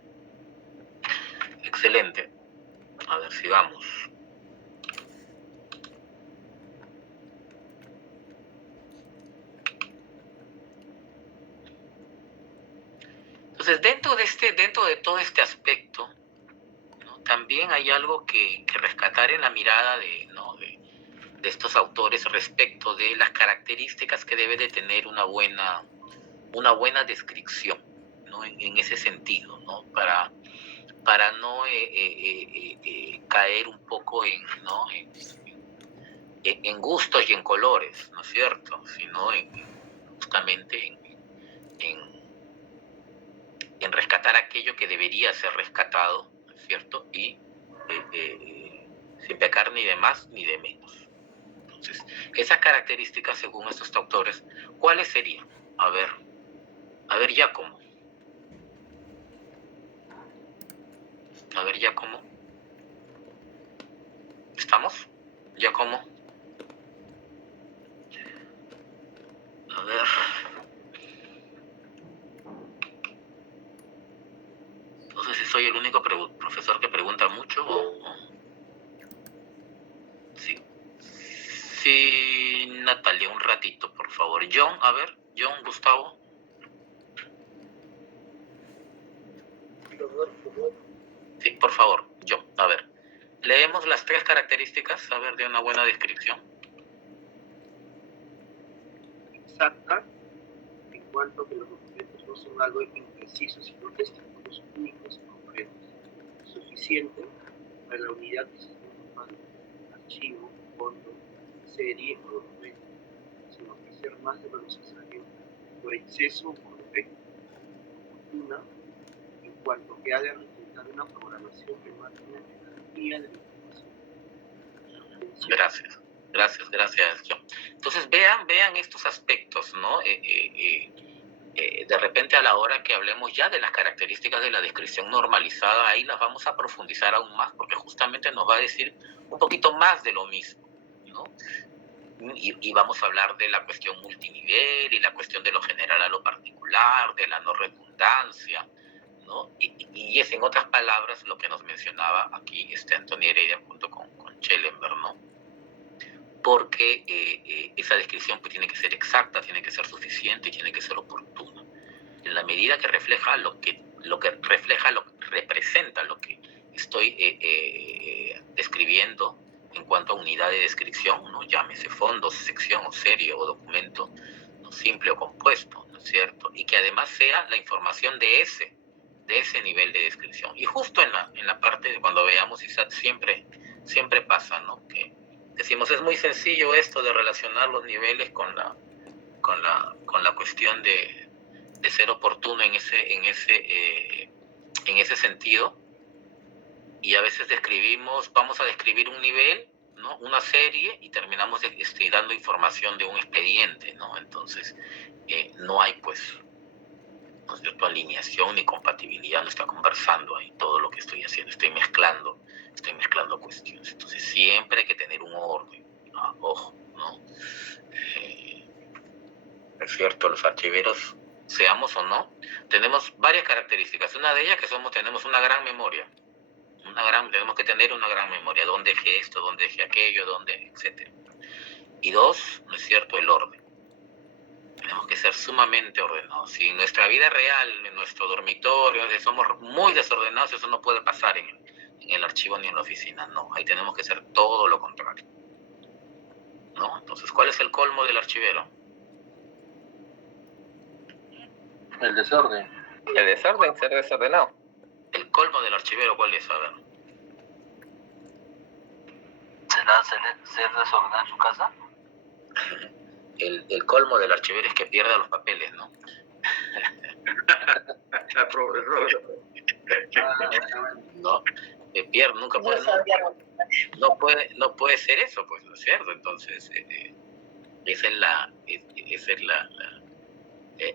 Excelente. A ver, sigamos. Entonces, dentro de todo este aspecto, ¿no? También hay algo que rescatar en la mirada de estos autores respecto de las características que debe de tener una buena descripción, ¿no? En ese sentido, ¿no? Para no caer un poco en gustos y en colores, ¿no es cierto? Sino justamente en rescatar aquello que debería ser rescatado, ¿no es cierto? Y sin pecar ni de más ni de menos. Entonces, esas características, según estos autores, ¿cuáles serían? A ver, Giacomo. ¿Estamos? Giacomo. A ver. No sé si soy el único profesor que pregunta mucho o... Sí. Sí, Natalia, un ratito, por favor. John, Gustavo. Sí, por favor, John, a ver. Leemos las 3 características, de una buena descripción. Exacta, en cuanto que los documentos no son algo impreciso, sino testimonios únicos y concretos. Suficiente para la unidad que se está formando, archivo, fondo, serie o documento, sin ofrecer más de lo necesario por exceso o por defecto. Oportuna, en cuanto que haga resultar una programación que mantenga la jerarquía de la información. Gracias, John. Entonces, vean estos aspectos, ¿no? De repente, a la hora que hablemos ya de las características de la descripción normalizada, ahí las vamos a profundizar aún más, porque justamente nos va a decir un poquito más de lo mismo, ¿no? Y vamos a hablar de la cuestión multinivel y la cuestión de lo general a lo particular, de la no redundancia, ¿no? Y es, en otras palabras, lo que nos mencionaba aquí Antonio Heredia junto con Schellenberg, ¿no? Porque esa descripción pues tiene que ser exacta, tiene que ser suficiente y tiene que ser oportuna. En la medida que refleja lo que representa lo que estoy describiendo en cuanto a unidad de descripción, ¿no? Llámese fondo, sección o serie o documento, ¿no? Simple o compuesto, ¿no es cierto? Y que además sea la información de ese nivel de descripción. Y justo en la parte de cuando veamos ISAT siempre pasa, ¿no? Que decimos, es muy sencillo esto de relacionar los niveles con la cuestión de ser oportuno en ese sentido, y a veces vamos a describir un nivel, ¿no? Una serie, y terminamos dando información de un expediente, ¿no? Entonces, no hay, pues, ¿no es cierto?, alineación ni compatibilidad, no está conversando ahí todo lo que estoy haciendo, estoy mezclando cuestiones. Entonces siempre hay que tener un orden, ¿no? Ojo, ¿no? Es cierto, los archiveros, seamos o no, tenemos varias características. Una de ellas que tenemos una gran memoria. Tenemos que tener una gran memoria. ¿Dónde dejé esto? ¿Dónde dejé aquello? Etcétera. Y 2, ¿no es cierto?, el orden. Tenemos que ser sumamente ordenados. Si en nuestra vida real, en nuestro dormitorio, somos muy desordenados, eso no puede pasar en el archivo ni en la oficina. No, ahí tenemos que ser todo lo contrario, ¿no? Entonces, ¿cuál es el colmo del archivero? El desorden. El desorden, ser desordenado. El colmo del archivero, ¿cuál es? A ver. ¿Será ser desordenado en su casa? El colmo del archivero es que pierda los papeles, ¿no? No, nunca puede, no puede ser eso, pues, ¿no es cierto? Entonces, esa es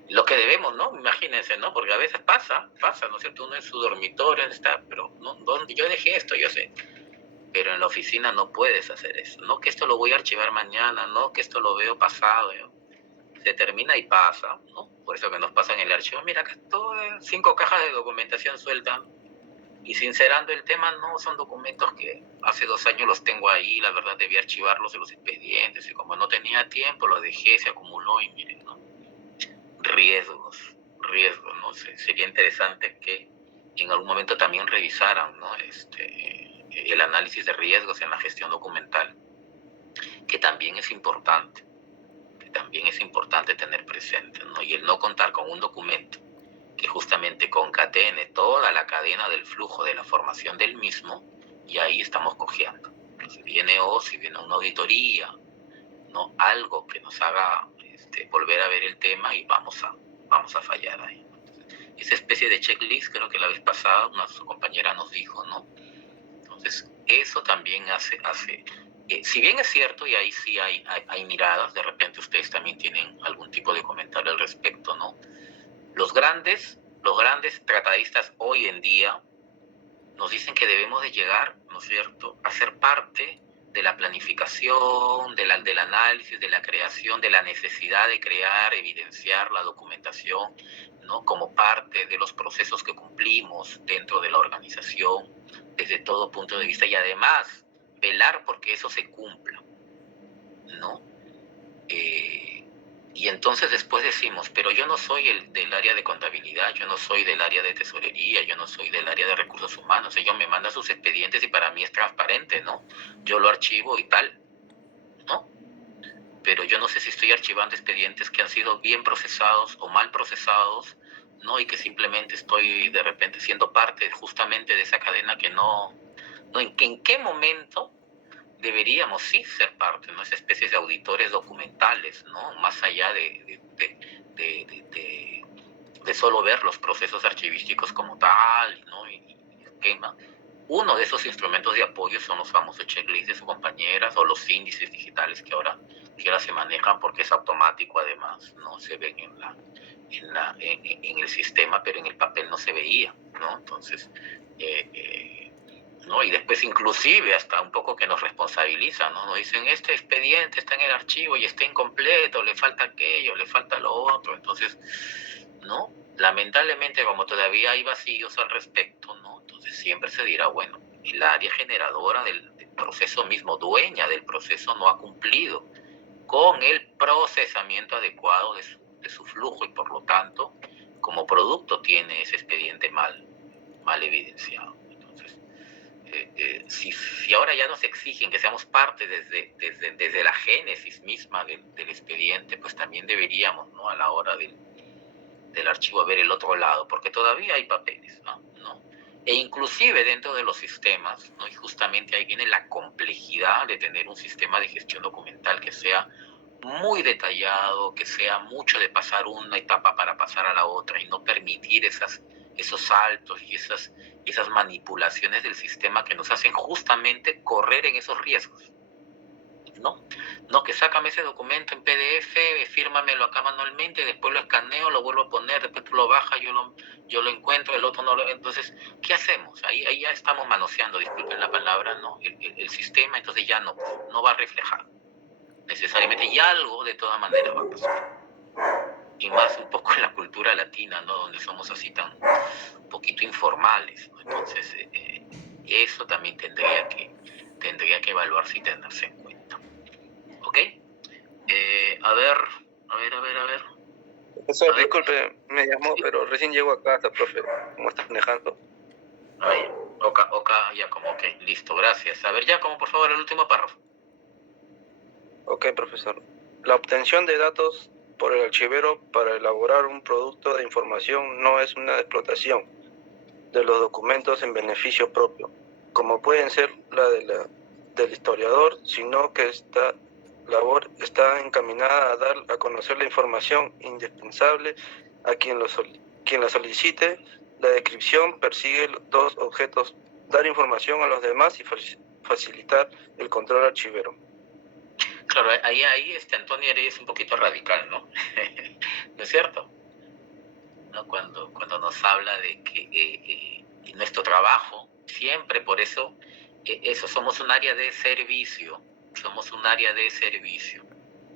lo que debemos, ¿no? Imagínense, ¿no? Porque a veces pasa, ¿no es cierto? Uno en su dormitorio está, pero no, ¿dónde yo dejé esto? Yo sé. Pero en la oficina no puedes hacer eso. No que esto lo voy a archivar mañana, no que esto lo veo pasado. Se termina y pasa, ¿no? Por eso que nos pasa en el archivo. Mira, acá estoy 5 cajas de documentación suelta. Y sincerando el tema, no son documentos que hace 2 años los tengo ahí. La verdad debía archivarlos en los expedientes. Y como no tenía tiempo, lo dejé, se acumuló y miren, ¿no? Riesgos, ¿no? Sería interesante que en algún momento también revisaran, ¿no? El análisis de riesgos en la gestión documental, que también es importante tener presente, ¿no? Y el no contar con un documento que justamente concatene toda la cadena del flujo de la formación del mismo, y ahí estamos cojeando. Si viene una auditoría, ¿no? Algo que nos haga volver a ver el tema y vamos a fallar ahí. Entonces, esa especie de checklist, creo que la vez pasada una compañera nos dijo, ¿no? Entonces, eso también hace si bien es cierto, y ahí sí hay miradas, de repente ustedes también tienen algún tipo de comentario al respecto, ¿no? Los grandes tratadistas hoy en día nos dicen que debemos de llegar, ¿no es cierto?, a ser parte de la planificación, del análisis, de la creación, de la necesidad de crear, evidenciar la documentación, ¿no?, como parte de los procesos que cumplimos dentro de la organización, desde todo punto de vista, y además velar porque eso se cumpla, ¿no? Y entonces después decimos, pero yo no soy del área de contabilidad, yo no soy del área de tesorería, yo no soy del área de recursos humanos, ellos me mandan sus expedientes y para mí es transparente, ¿no? Yo lo archivo y tal, ¿no? Pero yo no sé si estoy archivando expedientes que han sido bien procesados o mal procesados, ¿no? Y que simplemente estoy de repente siendo parte justamente de esa cadena que no ¿en qué momento deberíamos sí ser parte, ¿no? Esa especie de auditores documentales, ¿no? Más allá de solo ver los procesos archivísticos como tal, ¿no? Y esquema. Uno de esos instrumentos de apoyo son los famosos checklists de sus compañeras o los índices digitales que ahora se manejan porque es automático, además, ¿no? Se ven en el sistema, pero en el papel no se veía, ¿no? Entonces, ¿no? Y después inclusive hasta un poco que nos responsabilizan, ¿no? Nos dicen, este expediente está en el archivo y está incompleto, le falta aquello, le falta lo otro. Entonces, ¿no? Lamentablemente, como todavía hay vacíos al respecto, ¿no? Entonces siempre se dirá, bueno, el área generadora del proceso mismo, dueña del proceso, no ha cumplido con el procesamiento adecuado de su flujo y por lo tanto, como producto tiene ese expediente mal evidenciado. Si ahora ya nos exigen que seamos parte desde la génesis misma del expediente, pues también deberíamos, ¿no?, a la hora del archivo ver el otro lado, porque todavía hay papeles, ¿no? E inclusive dentro de los sistemas, ¿no? Y justamente ahí viene la complejidad de tener un sistema de gestión documental que sea muy detallado, que sea mucho de pasar una etapa para pasar a la otra y no permitir esos saltos y esas manipulaciones del sistema que nos hacen justamente correr en esos riesgos, ¿no? No, que sácame ese documento en PDF, fírmamelo acá manualmente, después lo escaneo, lo vuelvo a poner, después tú lo bajas, yo lo encuentro, el otro no lo... Entonces, ¿qué hacemos? Ahí ya estamos manoseando, disculpen la palabra, ¿no? El sistema, entonces ya no va a reflejar necesariamente, y algo de todas maneras va a pasar. Y más un poco en la cultura latina, ¿no?, donde somos así tan un poquito informales, ¿no? Entonces eso también tendría que evaluarse y tenerse en cuenta. ¿Ok? A ver. Profesor, disculpe, me llamó, pero recién llego a casa, profe. ¿Cómo estás manejando? Ahí, Giacomo, ok, listo, gracias. A ver, Giacomo, por favor, el último párrafo. Ok, profesor. La obtención de datos por el archivero para elaborar un producto de información no es una explotación de los documentos en beneficio propio, como pueden ser la del historiador, sino que esta labor está encaminada a dar a conocer la información indispensable a quien la solicite. La descripción persigue dos objetos: dar información a los demás y facilitar el control archivero. Claro, ahí Antonio eres un poquito radical, ¿no? ¿No es cierto? ¿No? Cuando nos habla de que nuestro trabajo, siempre por eso, somos un área de servicio,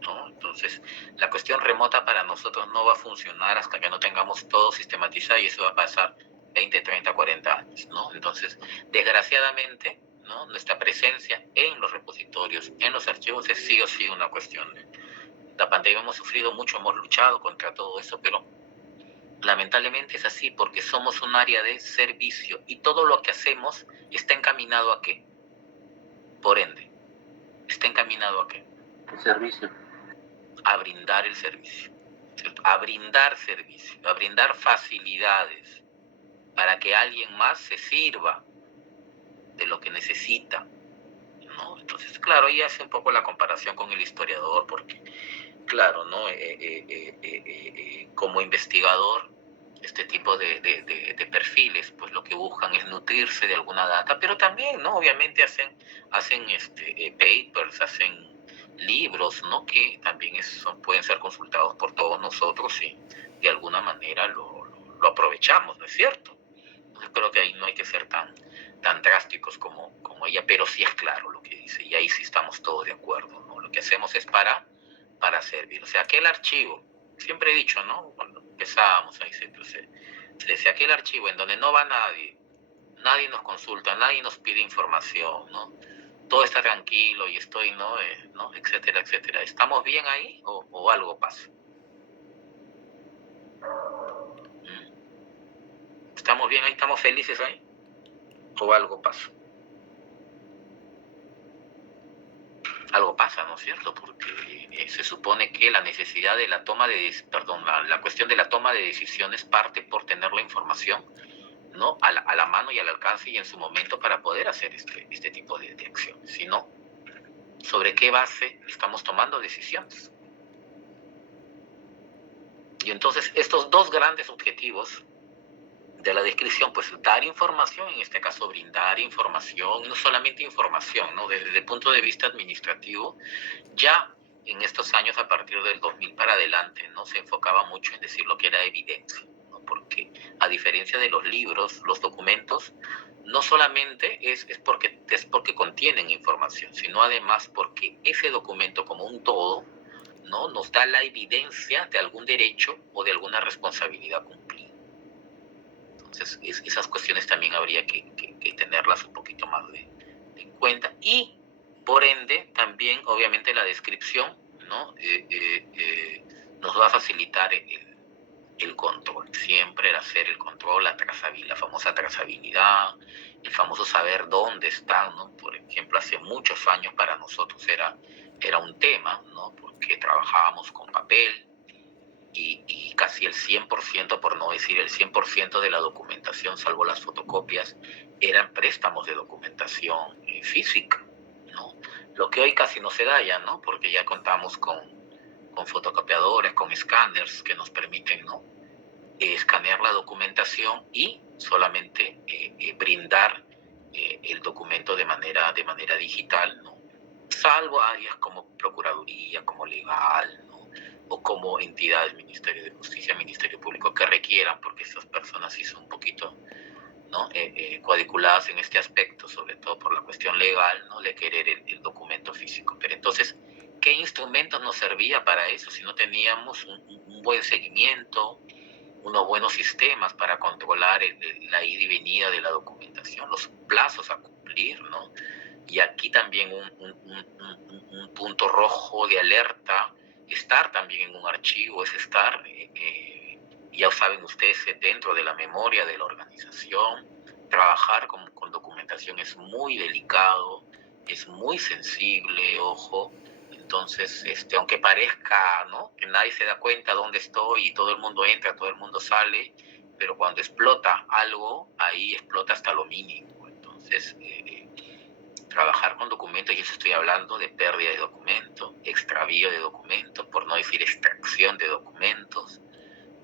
¿no? Entonces, la cuestión remota para nosotros no va a funcionar hasta que no tengamos todo sistematizado, y eso va a pasar 20, 30, 40 años, ¿no? Entonces, desgraciadamente, ¿no? Nuestra presencia en los repositorios, en los archivos, es sí o sí una cuestión. La pandemia hemos sufrido mucho, hemos luchado contra todo eso, pero lamentablemente es así, porque somos un área de servicio y todo lo que hacemos está encaminado ¿a qué? Por ende, está encaminado ¿a qué? El servicio. A brindar el servicio, ¿cierto? A brindar servicio, a brindar facilidades para que alguien más se sirva de lo que necesita, ¿no? Entonces, claro, ahí hace un poco la comparación con el historiador, porque, claro, ¿no? Como investigador, este tipo de perfiles, pues lo que buscan es nutrirse de alguna data, pero también, ¿no? Obviamente hacen papers, hacen libros, ¿no? Que también pueden ser consultados por todos nosotros y de alguna manera lo aprovechamos, ¿no es cierto? Entonces creo que ahí no hay que ser tan drásticos como ella, pero sí es claro lo que dice, y ahí sí estamos todos de acuerdo, ¿no? Lo que hacemos es para servir. O sea, aquel archivo, siempre he dicho, ¿no? Cuando empezábamos ahí, se decía, aquel archivo en donde no va nadie nos consulta, nadie nos pide información, ¿no? Todo está tranquilo y estoy, ¿no? Etcétera, etcétera. ¿Estamos bien ahí o algo pasa? ¿Estamos bien ahí? ¿Estamos felices ahí? ¿O algo pasa? Algo pasa, ¿no es cierto? Porque se supone que la necesidad de la la cuestión de la toma de decisiones parte por tener la información, ¿no? A la mano y al alcance y en su momento para poder hacer este tipo de acciones. Si no, ¿sobre qué base estamos tomando decisiones? Y entonces estos dos grandes objetivos de la descripción, pues dar información, en este caso brindar información, no solamente información, ¿no? Desde el punto de vista administrativo, ya en estos años, a partir del 2000 para adelante, ¿no? Se enfocaba mucho en decir lo que era evidencia, ¿no? Porque a diferencia de los libros, los documentos, no solamente es porque contienen información, sino además porque ese documento como un todo, ¿no? Nos da la evidencia de algún derecho o de alguna responsabilidad cumplida. Entonces, esas cuestiones también habría que tenerlas un poquito más en cuenta. Y, por ende, también, obviamente, la descripción, ¿no? Nos va a facilitar el control. Siempre el hacer el control, la famosa trazabilidad, el famoso saber dónde está, ¿no? Por ejemplo, hace muchos años para nosotros era un tema, ¿no? Porque trabajábamos con papel, y casi el 100%, por no decir el 100% de la documentación, salvo las fotocopias, eran préstamos de documentación física, ¿no? Lo que hoy casi no se da ya, ¿no? Porque ya contamos con fotocopiadores, con escáneres que nos permiten, ¿no? Escanear la documentación y solamente brindar el documento de manera digital, ¿no? Salvo áreas como Procuraduría, como Legal, ¿no? O como entidades, Ministerio de Justicia, Ministerio Público, que requieran, porque esas personas sí son un poquito, ¿no? Cuadriculadas en este aspecto, sobre todo por la cuestión legal, ¿no? De querer el documento físico. Pero entonces, ¿qué instrumentos nos servía para eso si no teníamos un buen seguimiento, unos buenos sistemas para controlar la ida y venida de la documentación, los plazos a cumplir, ¿no? Y aquí también un punto rojo de alerta. Estar también en un archivo es estar, ya saben ustedes, dentro de la memoria de la organización. Trabajar con documentación es muy delicado, es muy sensible, ojo. Entonces, aunque parezca, ¿no?, que nadie se da cuenta dónde estoy y todo el mundo entra, todo el mundo sale, pero cuando explota algo, ahí explota hasta lo mínimo. Entonces, trabajar con documentos, y eso estoy hablando de pérdida de documentos, extravío de documentos, por no decir extracción de documentos,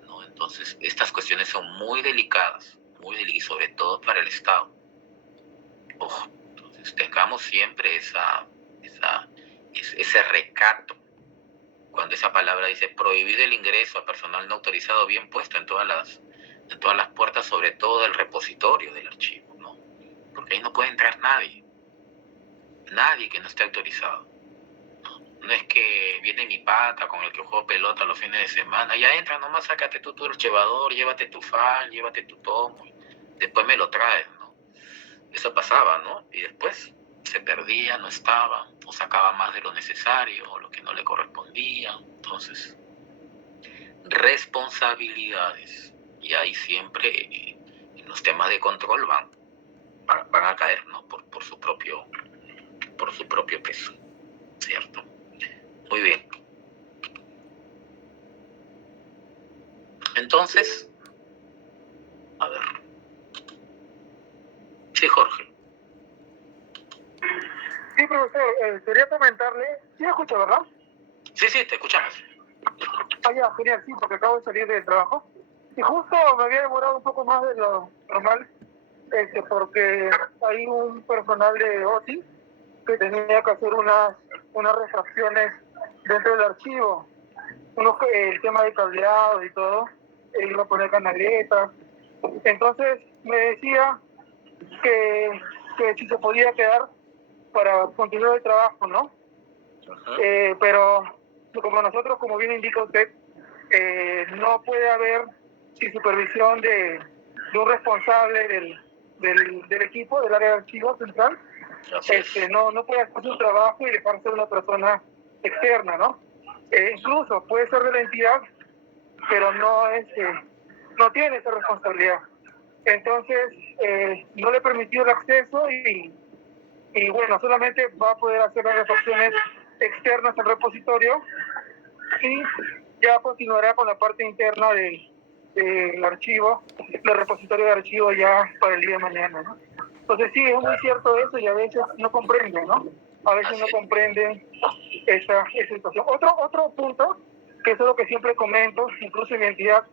¿no? Entonces, estas cuestiones son muy delicadas, y sobre todo para el Estado. Ojo, entonces tengamos siempre ese recato. Cuando esa palabra dice prohibir el ingreso a personal no autorizado, bien puesto en todas las puertas, sobre todo del repositorio del archivo, ¿no? Porque ahí no puede entrar nadie que no esté autorizado. No es que viene mi pata con el que juego pelota los fines de semana, ya entra, nomás sácate tu archivador, llévate tu file, llévate tu tomo, después me lo traes, ¿no? Eso pasaba, ¿no? Y después se perdía, no estaba, o sacaba más de lo necesario, o lo que no le correspondía. Entonces, responsabilidades, y ahí siempre en los temas de control van a caer, ¿no?, por su propio peso, ¿cierto? Muy bien. Entonces, a ver. Sí, Jorge. Sí, profesor, quería comentarle, ¿sí me escucha, verdad? Sí, te escuchamos. Ya, genial, sí, porque acabo de salir del trabajo. Y justo me había demorado un poco más de lo normal, porque hay un personal de OTI que tenía que hacer unas refracciones dentro del archivo. El tema de cableado y todo, iba a poner canaletas. Entonces me decía que si se podía quedar para continuar el trabajo, ¿no? Pero como nosotros, como bien indica usted, no puede haber sin supervisión de un responsable del equipo, del área de archivos central, no puede hacer su trabajo y dejarse a una persona externa, ¿no? Incluso puede ser de la entidad, pero no tiene esa responsabilidad. Entonces, no le permitió el acceso y bueno, solamente va a poder hacer las refacciones externas al repositorio y ya continuará con la parte interna del archivo, del repositorio de archivo ya para el día de mañana, ¿no? Entonces sí, es muy cierto eso y a veces no comprenden, ¿no? A veces no comprenden esa situación. Otro punto, que es lo que siempre comento, incluso mi entidad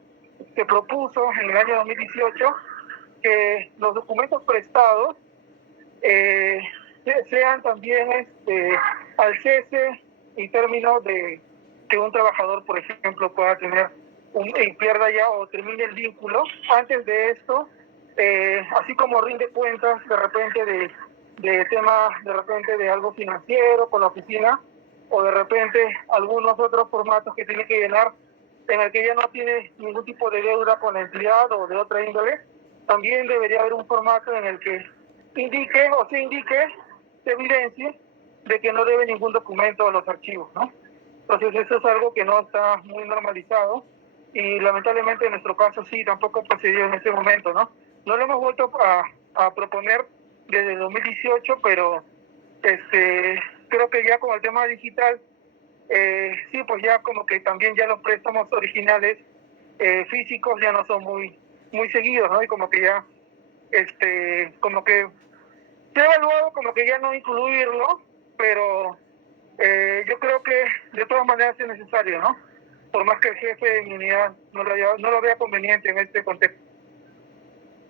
se propuso en el año 2018 que los documentos prestados sean también al cese y término de que un trabajador, por ejemplo, pueda tener y pierda ya o termine el vínculo. Antes de esto, así como rinde cuentas de repente de temas, de repente de algo financiero con la oficina, o de repente algunos otros formatos que tiene que llenar en el que ya no tiene ningún tipo de deuda con la entidad o de otra índole, también debería haber un formato en el que se evidencie de que no debe ningún documento a los archivos, ¿no? Entonces eso es algo que no está muy normalizado y lamentablemente en nuestro caso sí, tampoco procedió en ese momento, ¿no? No lo hemos vuelto a proponer desde el 2018, pero creo que ya con el tema digital, sí, pues ya como que también ya los préstamos originales físicos ya no son muy seguidos, ¿no? Y como que ya, como que se ha evaluado como que ya no incluirlo, pero yo creo que de todas maneras es necesario, ¿no? Por más que el jefe de mi unidad no lo vea conveniente en este contexto.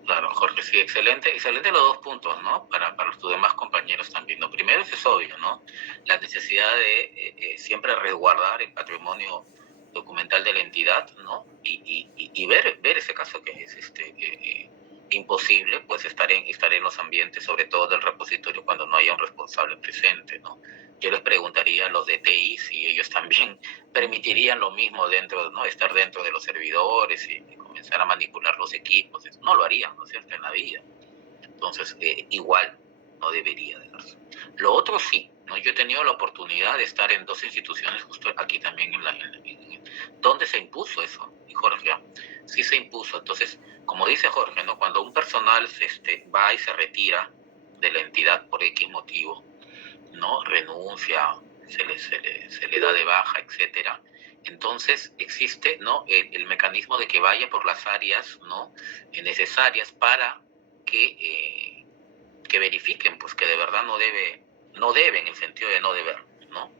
Claro, Jorge, sí, excelente los dos puntos, ¿no? Para tus demás compañeros también. Lo primero es obvio, ¿no? La necesidad de siempre resguardar el patrimonio documental de la entidad, ¿no? Y ver ese caso que es imposible, pues estar en los ambientes, sobre todo del repositorio, cuando no haya un responsable presente, ¿no? Yo les preguntaría a los de TI si ellos también permitirían lo mismo ¿no? Estar dentro de los servidores y comenzar a manipular los equipos. No lo harían, ¿no es cierto?, en la vida. Entonces, igual no debería de darse. Lo otro sí, ¿no? Yo he tenido la oportunidad de estar en dos instituciones, justo aquí también, donde se impuso eso, y Jorge, sí se impuso. Entonces, como dice Jorge, ¿no? Cuando un personal va y se retira de la entidad por X motivo, ¿no? Renuncia, se le da de baja, etcétera. Entonces existe, ¿no?, el mecanismo de que vaya por las áreas, ¿no?, necesarias para que verifiquen pues que de verdad no debe en el sentido de no deber, ¿no?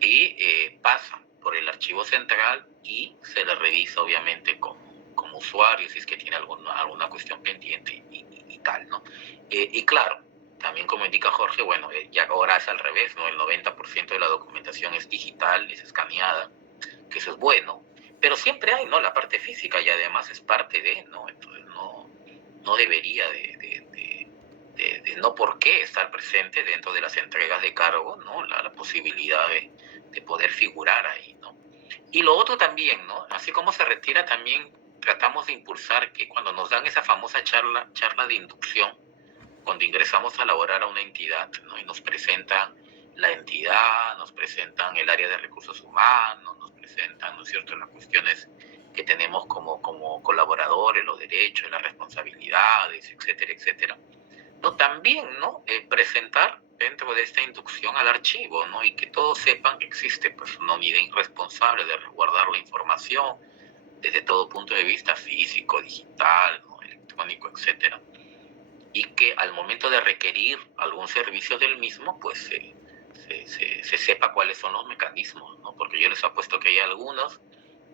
Y pasa por el archivo central y se le revisa obviamente como usuario si es que tiene alguna cuestión pendiente y tal, ¿no? Y claro, también como indica Jorge, bueno, ya ahora es al revés, ¿no? El 90% de la documentación es digital, es escaneada, que eso es bueno, pero siempre hay, ¿no?, la parte física y además es parte de, ¿no? Entonces no debería de no por qué estar presente dentro de las entregas de cargo, ¿no?, la posibilidad de poder figurar ahí, ¿no? Y lo otro también, ¿no?, así como se retira, también tratamos de impulsar que cuando nos dan esa famosa charla de inducción, cuando ingresamos a laborar a una entidad, ¿no?, y nos presentan la entidad, nos presentan el área de recursos humanos, nos presentan, ¿no es cierto?, las cuestiones que tenemos como colaboradores, los derechos, las responsabilidades, etcétera, etcétera. No, también, ¿no?, presentar dentro de esta inducción al archivo, ¿no?, y que todos sepan que existe pues una unidad responsable de resguardar la información desde todo punto de vista físico, digital, ¿no?, electrónico, etcétera, y que al momento de requerir algún servicio del mismo, pues se sepa cuáles son los mecanismos, ¿no? Porque yo les apuesto que hay algunos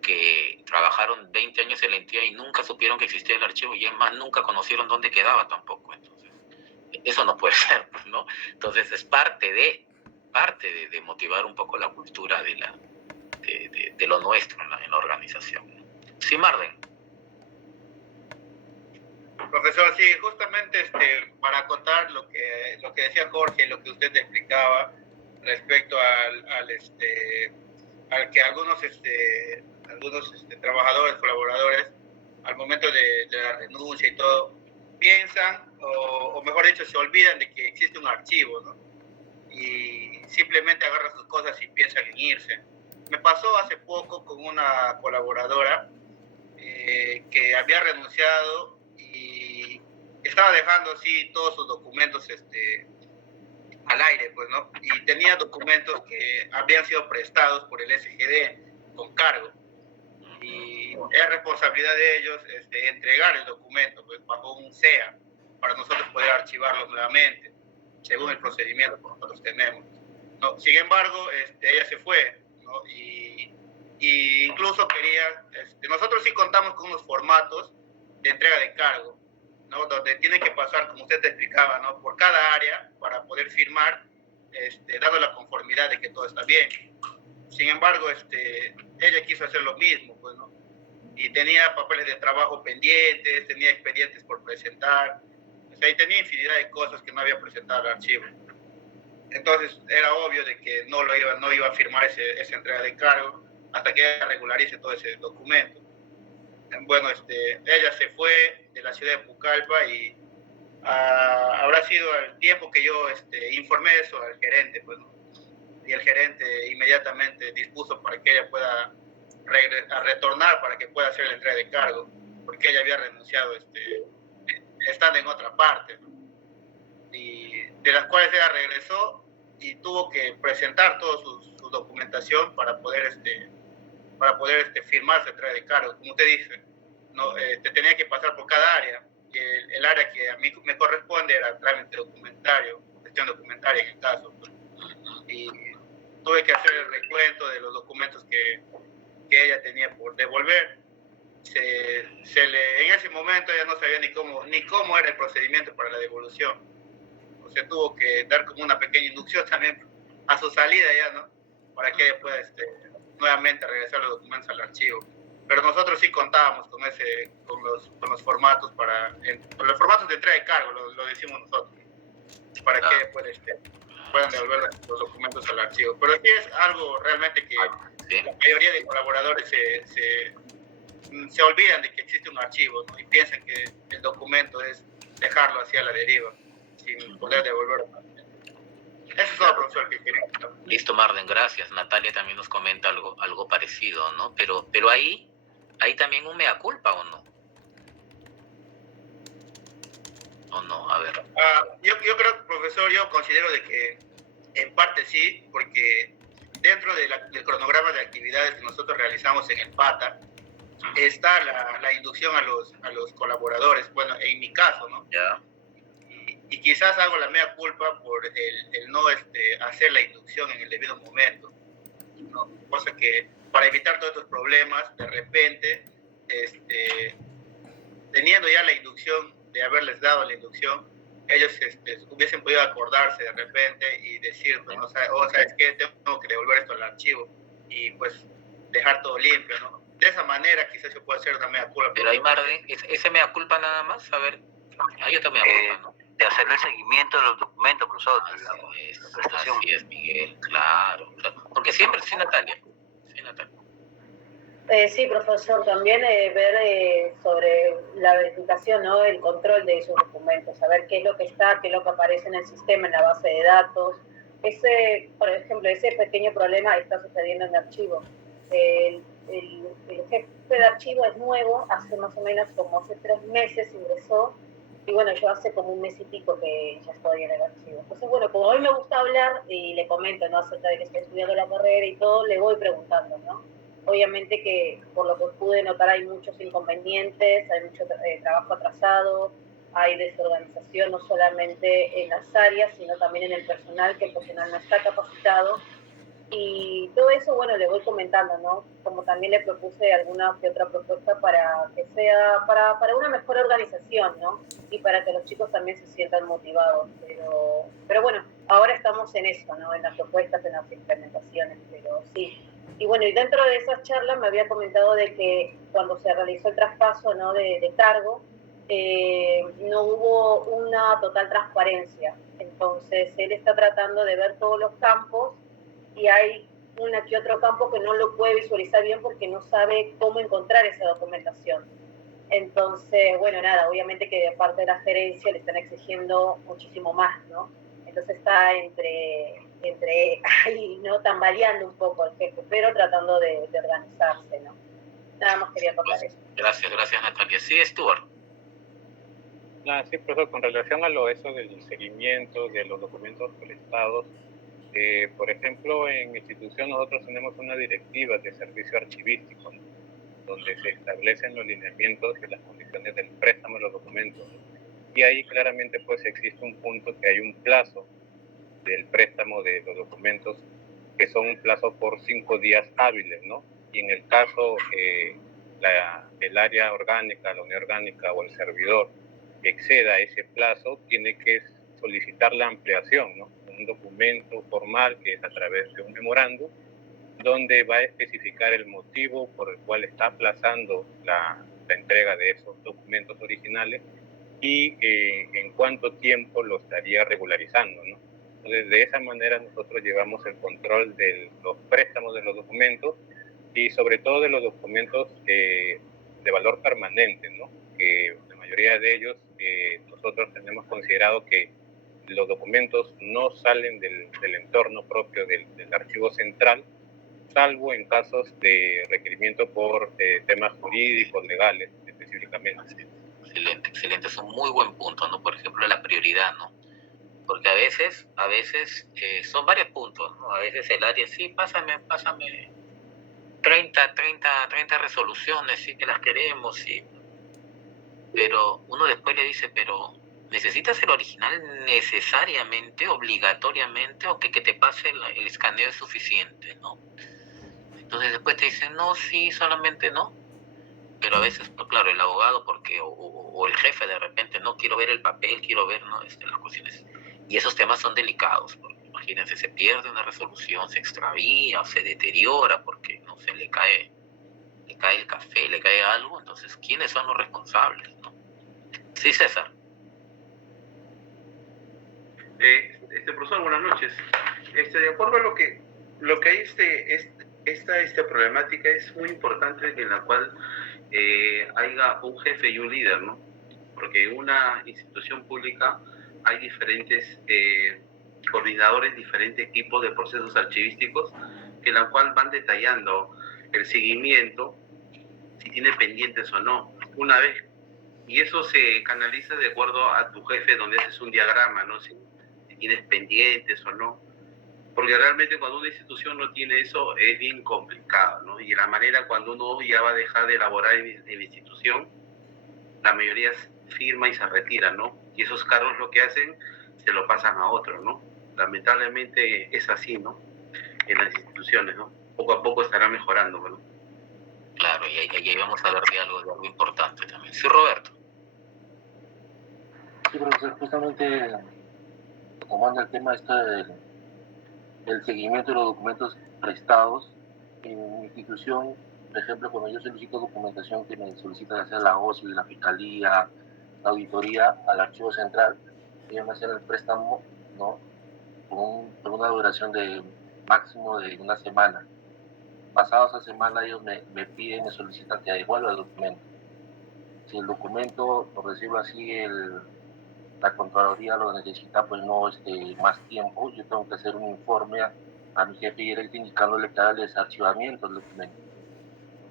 que trabajaron 20 años en la entidad y nunca supieron que existía el archivo y es más, nunca conocieron dónde quedaba tampoco. Entonces, eso no puede ser, ¿no? Entonces es parte de motivar un poco la cultura de lo nuestro en la organización. Sí, Marden. Profesor, sí, justamente para acotar lo que decía Jorge, lo que usted explicaba respecto al que algunos trabajadores, colaboradores, al momento de la renuncia y todo, piensan, o mejor dicho, se olvidan de que existe un archivo, ¿no? Y simplemente agarran sus cosas y piensan en irse. Me pasó hace poco con una colaboradora que había renunciado y estaba dejando así todos sus documentos al aire, pues, ¿no? Y tenía documentos que habían sido prestados por el SGD con cargo. Y es responsabilidad de ellos entregar el documento, pues, bajo un CEA, para nosotros poder archivarlo nuevamente, según el procedimiento que nosotros tenemos, ¿no? Sin embargo, ella se fue, ¿no? Y incluso quería, nosotros sí contamos con unos formatos de entrega de cargo, ¿no?, donde tiene que pasar, como usted te explicaba, ¿no?, por cada área para poder firmar, dando la conformidad de que todo está bien. Sin embargo, ella quiso hacer lo mismo, pues, ¿no? Y tenía papeles de trabajo pendientes, tenía expedientes por presentar, o sea, y tenía infinidad de cosas que no había presentado al archivo. Entonces era obvio de que no iba a firmar esa entrega de cargo hasta que ella regularice todo ese documento. Bueno, ella se fue de la ciudad de Pucallpa y habrá sido el tiempo que yo informé eso al gerente, pues, ¿no? Y el gerente inmediatamente dispuso para que ella pueda retornar, para que pueda hacer la entrega de cargo, porque ella había renunciado estando en otra parte, ¿no? Y de las cuales ella regresó y tuvo que presentar toda su documentación para poder firmar su entrega de cargo. Como usted dice, ¿no? Tenía que pasar por cada área, y el área que a mí me corresponde era trámite documentario, gestión documentaria en el caso, pues. Y tuve que hacer el recuento de los documentos que ella tenía por devolver. En ese momento ella no sabía ni cómo era el procedimiento para la devolución. O sea, tuvo que dar como una pequeña inducción también a su salida ya, ¿no?, para que ella pueda nuevamente regresar los documentos al archivo. Pero nosotros sí contábamos con los formatos con los formatos de entrega de cargo, lo decimos nosotros, para que puedan devolver los documentos al archivo. Pero sí es algo realmente que la mayoría de colaboradores se olvidan de que existe un archivo, ¿no?, y piensan que el documento es dejarlo así a la deriva, sin poder devolverlo. Eso es todo, profesor, que quería. Listo, Marden, gracias. Natalia también nos comenta algo parecido, ¿no? Pero ahí hay también un mea culpa, ¿o no? ¿O no? A ver. Yo creo, profesor, yo considero de que en parte sí, porque dentro del cronograma de actividades que nosotros realizamos en el PATA, está la inducción a los colaboradores, bueno, en mi caso, ¿no? Ya. Y quizás hago la mea culpa por el no hacer la inducción en el debido momento, ¿no? Cosa que para evitar todos estos problemas, de repente, teniendo ya la inducción, de haberles dado la inducción, ellos hubiesen podido acordarse de repente y decir, pues, ¿no? ¿Sabes qué? Tengo que devolver esto al archivo y pues dejar todo limpio, ¿no? De esa manera quizás se puede hacer una mea culpa. Pero ahí, Marvin, ese mea culpa nada más, a ver, hay otra mea culpa, ¿no? De hacerle el seguimiento de los documentos, profesor. Así es, Miguel, claro. Porque siempre, sí, Natalia. Sí, profesor, también ver sobre la verificación, ¿no? El control de esos documentos, saber qué es lo que está, qué es lo que aparece en el sistema, en la base de datos. Por ejemplo, ese pequeño problema está sucediendo en el archivo. El jefe de archivo es nuevo, hace más o menos como hace 3 meses ingresó, y bueno, yo hace como 1 mes y pico que ya estoy en el archivo. Entonces, bueno, como a mí me gusta hablar y le comento, ¿no? Acerca de que estoy estudiando la carrera y todo, le voy preguntando, ¿no? Obviamente que por lo que pude notar hay muchos inconvenientes, hay mucho trabajo atrasado, hay desorganización no solamente en las áreas, sino también en el personal, que el personal no está capacitado. Y todo eso, bueno, le voy comentando, ¿no? Como también le propuse alguna que otra propuesta para que sea, para una mejor organización, ¿no? Y para que los chicos también se sientan motivados. Pero bueno, ahora estamos en eso, ¿no? En las propuestas, en las implementaciones, pero sí. Y bueno, y dentro de esas charlas me había comentado de que cuando se realizó el traspaso, ¿no? de cargo, no hubo una total transparencia. Entonces, él está tratando de ver todos los campos y hay una que otro campo que no lo puede visualizar bien porque no sabe cómo encontrar esa documentación. Entonces, bueno, nada, obviamente que de parte de la gerencia le están exigiendo muchísimo más, ¿no? Entonces está entre ahí, ¿no? Tambaleando un poco el jefe, pero tratando de organizarse, ¿no? Nada más quería contar eso. Gracias, Natalia. Sí, Stuart. Sí, profesor, con relación a eso del seguimiento de los documentos prestados, por ejemplo, en mi institución nosotros tenemos una directiva de servicio archivístico, ¿no? Donde se establecen los lineamientos y las condiciones del préstamo de los documentos. Y ahí claramente pues existe un punto que hay un plazo del préstamo de los documentos que son un plazo por 5 días hábiles, ¿no? Y en el caso el área orgánica, la unidad orgánica o el servidor exceda ese plazo, tiene que solicitar la ampliación, ¿no? Un documento formal que es a través de un memorando, donde va a especificar el motivo por el cual está aplazando la entrega de esos documentos originales y en cuánto tiempo lo estaría regularizando, ¿no? Entonces, de esa manera nosotros llevamos el control de los préstamos de los documentos y sobre todo de los documentos de valor permanente, ¿no? Que la mayoría de ellos nosotros tenemos considerado que los documentos no salen del entorno propio del archivo central, salvo en casos de requerimiento por temas jurídicos, legales, específicamente. Excelente, es un muy buen punto, ¿no? Por ejemplo, la prioridad, ¿no? Porque a veces son varios puntos, ¿no? A veces el área, sí, pásame 30 resoluciones, sí que las queremos, sí. Pero uno después le dice, pero ¿necesitas el original necesariamente, obligatoriamente, o que te pase el escaneo es suficiente, ¿no? Entonces después te dicen, no, sí, solamente no. Pero a veces, pues, claro, el abogado, porque o el jefe de repente, no quiero ver el papel, quiero ver, ¿no? Las cuestiones. Y esos temas son delicados, porque imagínense, se pierde una resolución, se extravía o se deteriora porque no se le cae el café, le cae algo. Entonces, ¿quiénes son los responsables, no? Sí, César. Profesor, buenas noches. De acuerdo a lo que hay esta problemática, es muy importante en la cual haya un jefe y un líder, ¿no? Porque en una institución pública hay diferentes coordinadores, diferentes tipos de procesos archivísticos, que en la cual van detallando el seguimiento, si tiene pendientes o no. Una vez, y eso se canaliza de acuerdo a tu jefe, donde haces un diagrama, ¿no? Si tienes pendientes o no. porque realmente cuando una institución no tiene eso es bien complicado, ¿no? Y la manera cuando uno ya va a dejar de elaborar en la institución, la mayoría firma y se retira, ¿no? Y esos cargos lo que hacen, se lo pasan a otros, ¿no? Lamentablemente es así, ¿no? En las instituciones, ¿no? Poco a poco estará mejorando, ¿no? Claro, y ahí vamos a ver de algo importante también. Sí, Roberto. Sí, profesor, justamente tomando el tema del seguimiento de los documentos prestados en mi institución, por ejemplo, cuando yo solicito documentación que me solicitan hacer la OSI, la Fiscalía, la auditoría al archivo central, ellos me hacen el préstamo, ¿no? Por una duración de máximo de una semana. Pasada esa semana ellos me piden, me solicitan que devuelva el documento. Si el documento, por decirlo así, la Contraloría lo necesita, pues no más tiempo, yo tengo que hacer un informe a mi jefe directo indicándole que haga el desarchivamiento del documento.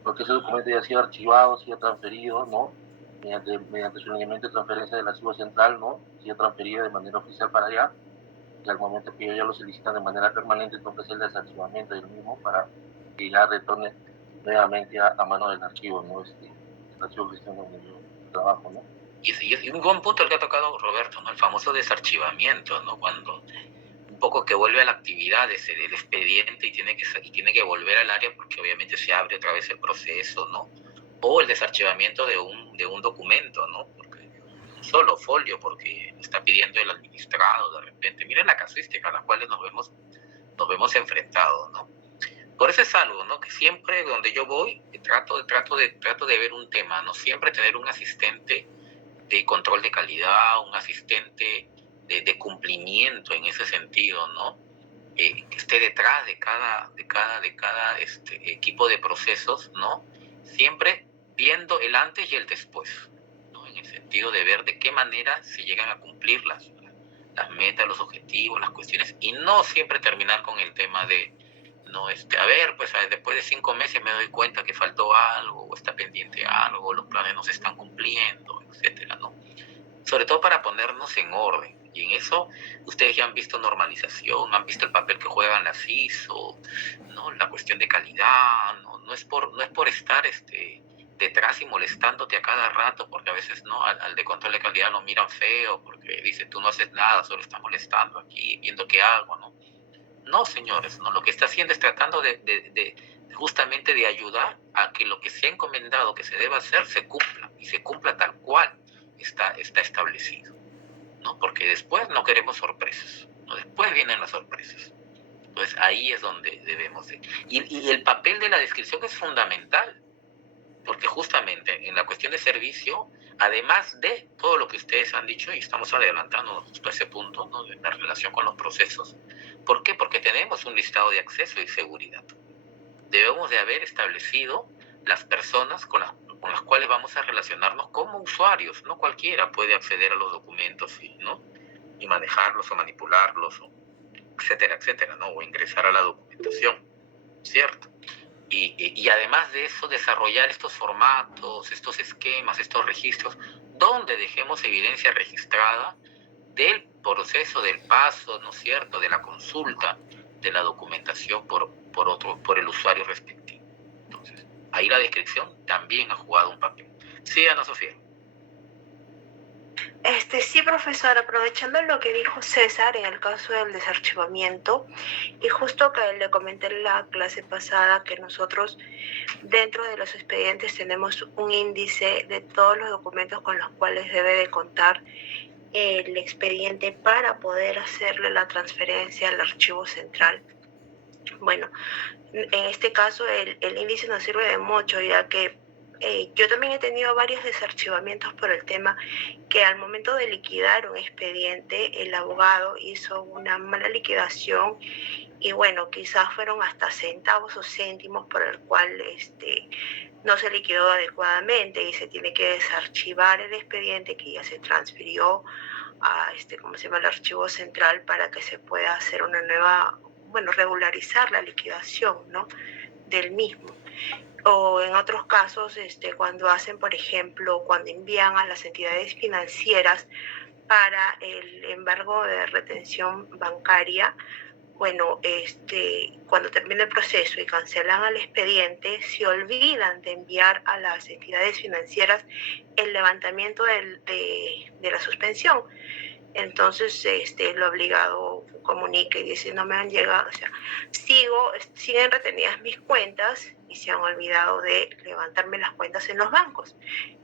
Porque ese documento ya ha sido archivado, ha sido transferido, ¿no? Mediante su lineamiento de transferencia del archivo central, ¿no? Ha sido transferido de manera oficial para allá, y al momento que ellos ya lo solicitan de manera permanente, tengo que hacer el desarchivamiento del mismo para que ya retorne nuevamente a mano del archivo, ¿no? El archivo de gestión donde yo trabajo, ¿no? Y un buen punto el que ha tocado Roberto, ¿no? El famoso desarchivamiento, ¿no? Cuando un poco que vuelve a la actividad del expediente y tiene que volver al área porque obviamente se abre otra vez el proceso, ¿no? O el desarchivamiento de un documento, ¿no? Porque un solo folio, porque está pidiendo el administrado de repente. Miren la casuística a la cual nos vemos enfrentados, ¿no? Por eso es algo, ¿no? Que siempre donde yo voy trato de ver un tema, ¿no? Siempre tener un asistente de control de calidad, un asistente de cumplimiento en ese sentido, ¿no? Que esté detrás de cada equipo de procesos, ¿no? Siempre viendo el antes y el después, ¿no? En el sentido de ver de qué manera se llegan a cumplir las metas, los objetivos, las cuestiones, y no siempre terminar con el tema de, no, a ver, pues después de 5 meses me doy cuenta que faltó algo, o está pendiente algo, los planes no se están cumpliendo, etcétera, ¿no? Sobre todo para ponernos en orden. Y en eso ustedes ya han visto normalización, han visto el papel que juegan las ISO, ¿no? La cuestión de calidad, no es por estar detrás y molestándote a cada rato, porque a veces no al de control de calidad lo miran feo, porque dice tú no haces nada, solo estás molestando aquí, viendo qué hago, ¿no? No, señores, no, lo que está haciendo es tratando justamente de ayudar a que lo que se ha encomendado que se deba hacer se cumpla, y se cumpla tal cual está establecido, ¿no? Porque después no queremos sorpresas, ¿no? Después vienen las sorpresas. Entonces ahí es donde debemos de... Y el papel de la descripción es fundamental, porque justamente en la cuestión de servicio, además de todo lo que ustedes han dicho, y estamos adelantando justo a ese punto, ¿no? De la relación con los procesos. ¿Por qué? Porque tenemos un listado de acceso y seguridad. Debemos de haber establecido las personas con las cuales vamos a relacionarnos como usuarios. No cualquiera puede acceder a los documentos y manejarlos o manipularlos, etcétera, etcétera, ¿no? O ingresar a la documentación, ¿cierto? Y además de eso, desarrollar estos formatos, estos esquemas, estos registros, donde dejemos evidencia registrada del proceso, del paso, ¿no es cierto?, de la consulta de la documentación por el usuario respectivo. Entonces, ahí la descripción también ha jugado un papel. Sí, Ana Sofía. Sí, profesor, aprovechando lo que dijo César en el caso del desarchivamiento, y justo que le comenté en la clase pasada que nosotros dentro de los expedientes tenemos un índice de todos los documentos con los cuales debe de contar el expediente para poder hacerle la transferencia al archivo central. Bueno, en este caso el índice nos sirve de mucho, ya que yo también he tenido varios desarchivamientos por el tema que al momento de liquidar un expediente, el abogado hizo una mala liquidación y bueno, quizás fueron hasta centavos o céntimos por el cual no se liquidó adecuadamente y se tiene que desarchivar el expediente que ya se transfirió a al archivo central para que se pueda hacer una nueva, regularizar la liquidación, ¿no?, del mismo. O en otros casos, cuando hacen, por ejemplo, cuando envían a las entidades financieras para el embargo de retención bancaria, bueno, cuando termina el proceso y cancelan el expediente, se olvidan de enviar a las entidades financieras el levantamiento de la suspensión. Entonces, el obligado comunica y dice, no me han llegado, o sea, siguen retenidas mis cuentas y se han olvidado de levantarme las cuentas en los bancos.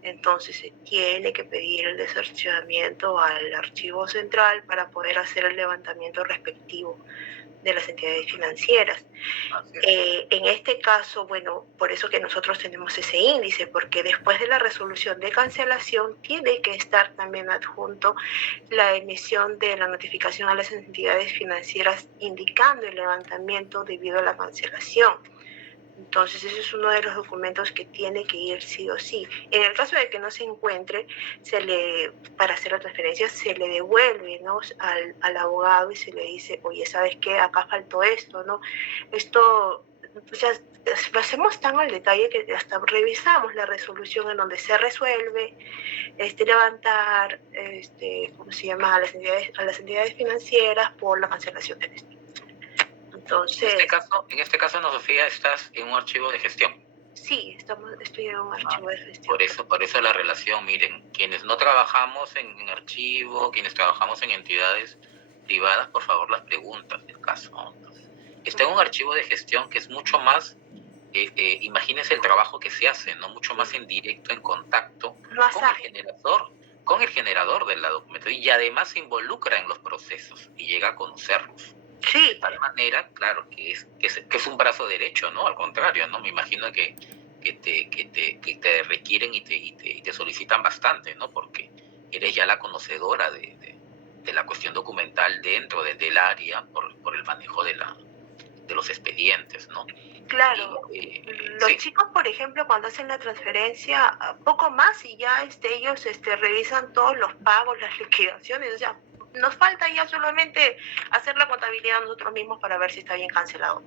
Entonces, se tiene que pedir el desarchivamiento al archivo central para poder hacer el levantamiento respectivo de las entidades financieras. En este caso, bueno, por eso que nosotros tenemos ese índice, porque después de la resolución de cancelación tiene que estar también adjunto la emisión de la notificación a las entidades financieras indicando el levantamiento debido a la cancelación. Entonces, ese es uno de los documentos que tiene que ir sí o sí. En el caso de que no se encuentre, para hacer la transferencia, se le devuelve, ¿no?, al abogado y se le dice, oye, ¿sabes qué? Acá faltó esto, ¿no? Esto, o sea, lo hacemos tan al detalle que hasta revisamos la resolución en donde se resuelve levantar, ¿cómo se llama?, a las entidades financieras por la cancelación del destino. Entonces, en este caso, Ana Sofía, estás en un archivo de gestión. Sí, estoy en un archivo de gestión. Por eso la relación, miren, quienes no trabajamos en archivo, quienes trabajamos en entidades privadas, por favor, las preguntas del caso, ¿no? Entonces, está en un archivo de gestión que es mucho más, imagínense el trabajo que se hace, ¿no? Mucho más en directo, en contacto con el generador de la documentación, y además se involucra en los procesos y llega a conocerlos. Sí. De tal manera, claro, que es un brazo derecho, ¿no? Al contrario, ¿no? Me imagino que te requieren y te solicitan bastante, ¿no? Porque eres ya la conocedora de la cuestión documental dentro del área por el manejo de los expedientes, ¿no? Claro. Los chicos, por ejemplo, cuando hacen la transferencia, poco más y ya ellos revisan todos los pagos, las liquidaciones, o sea, nos falta ya solamente hacer la contabilidad nosotros mismos para ver si está bien cancelado.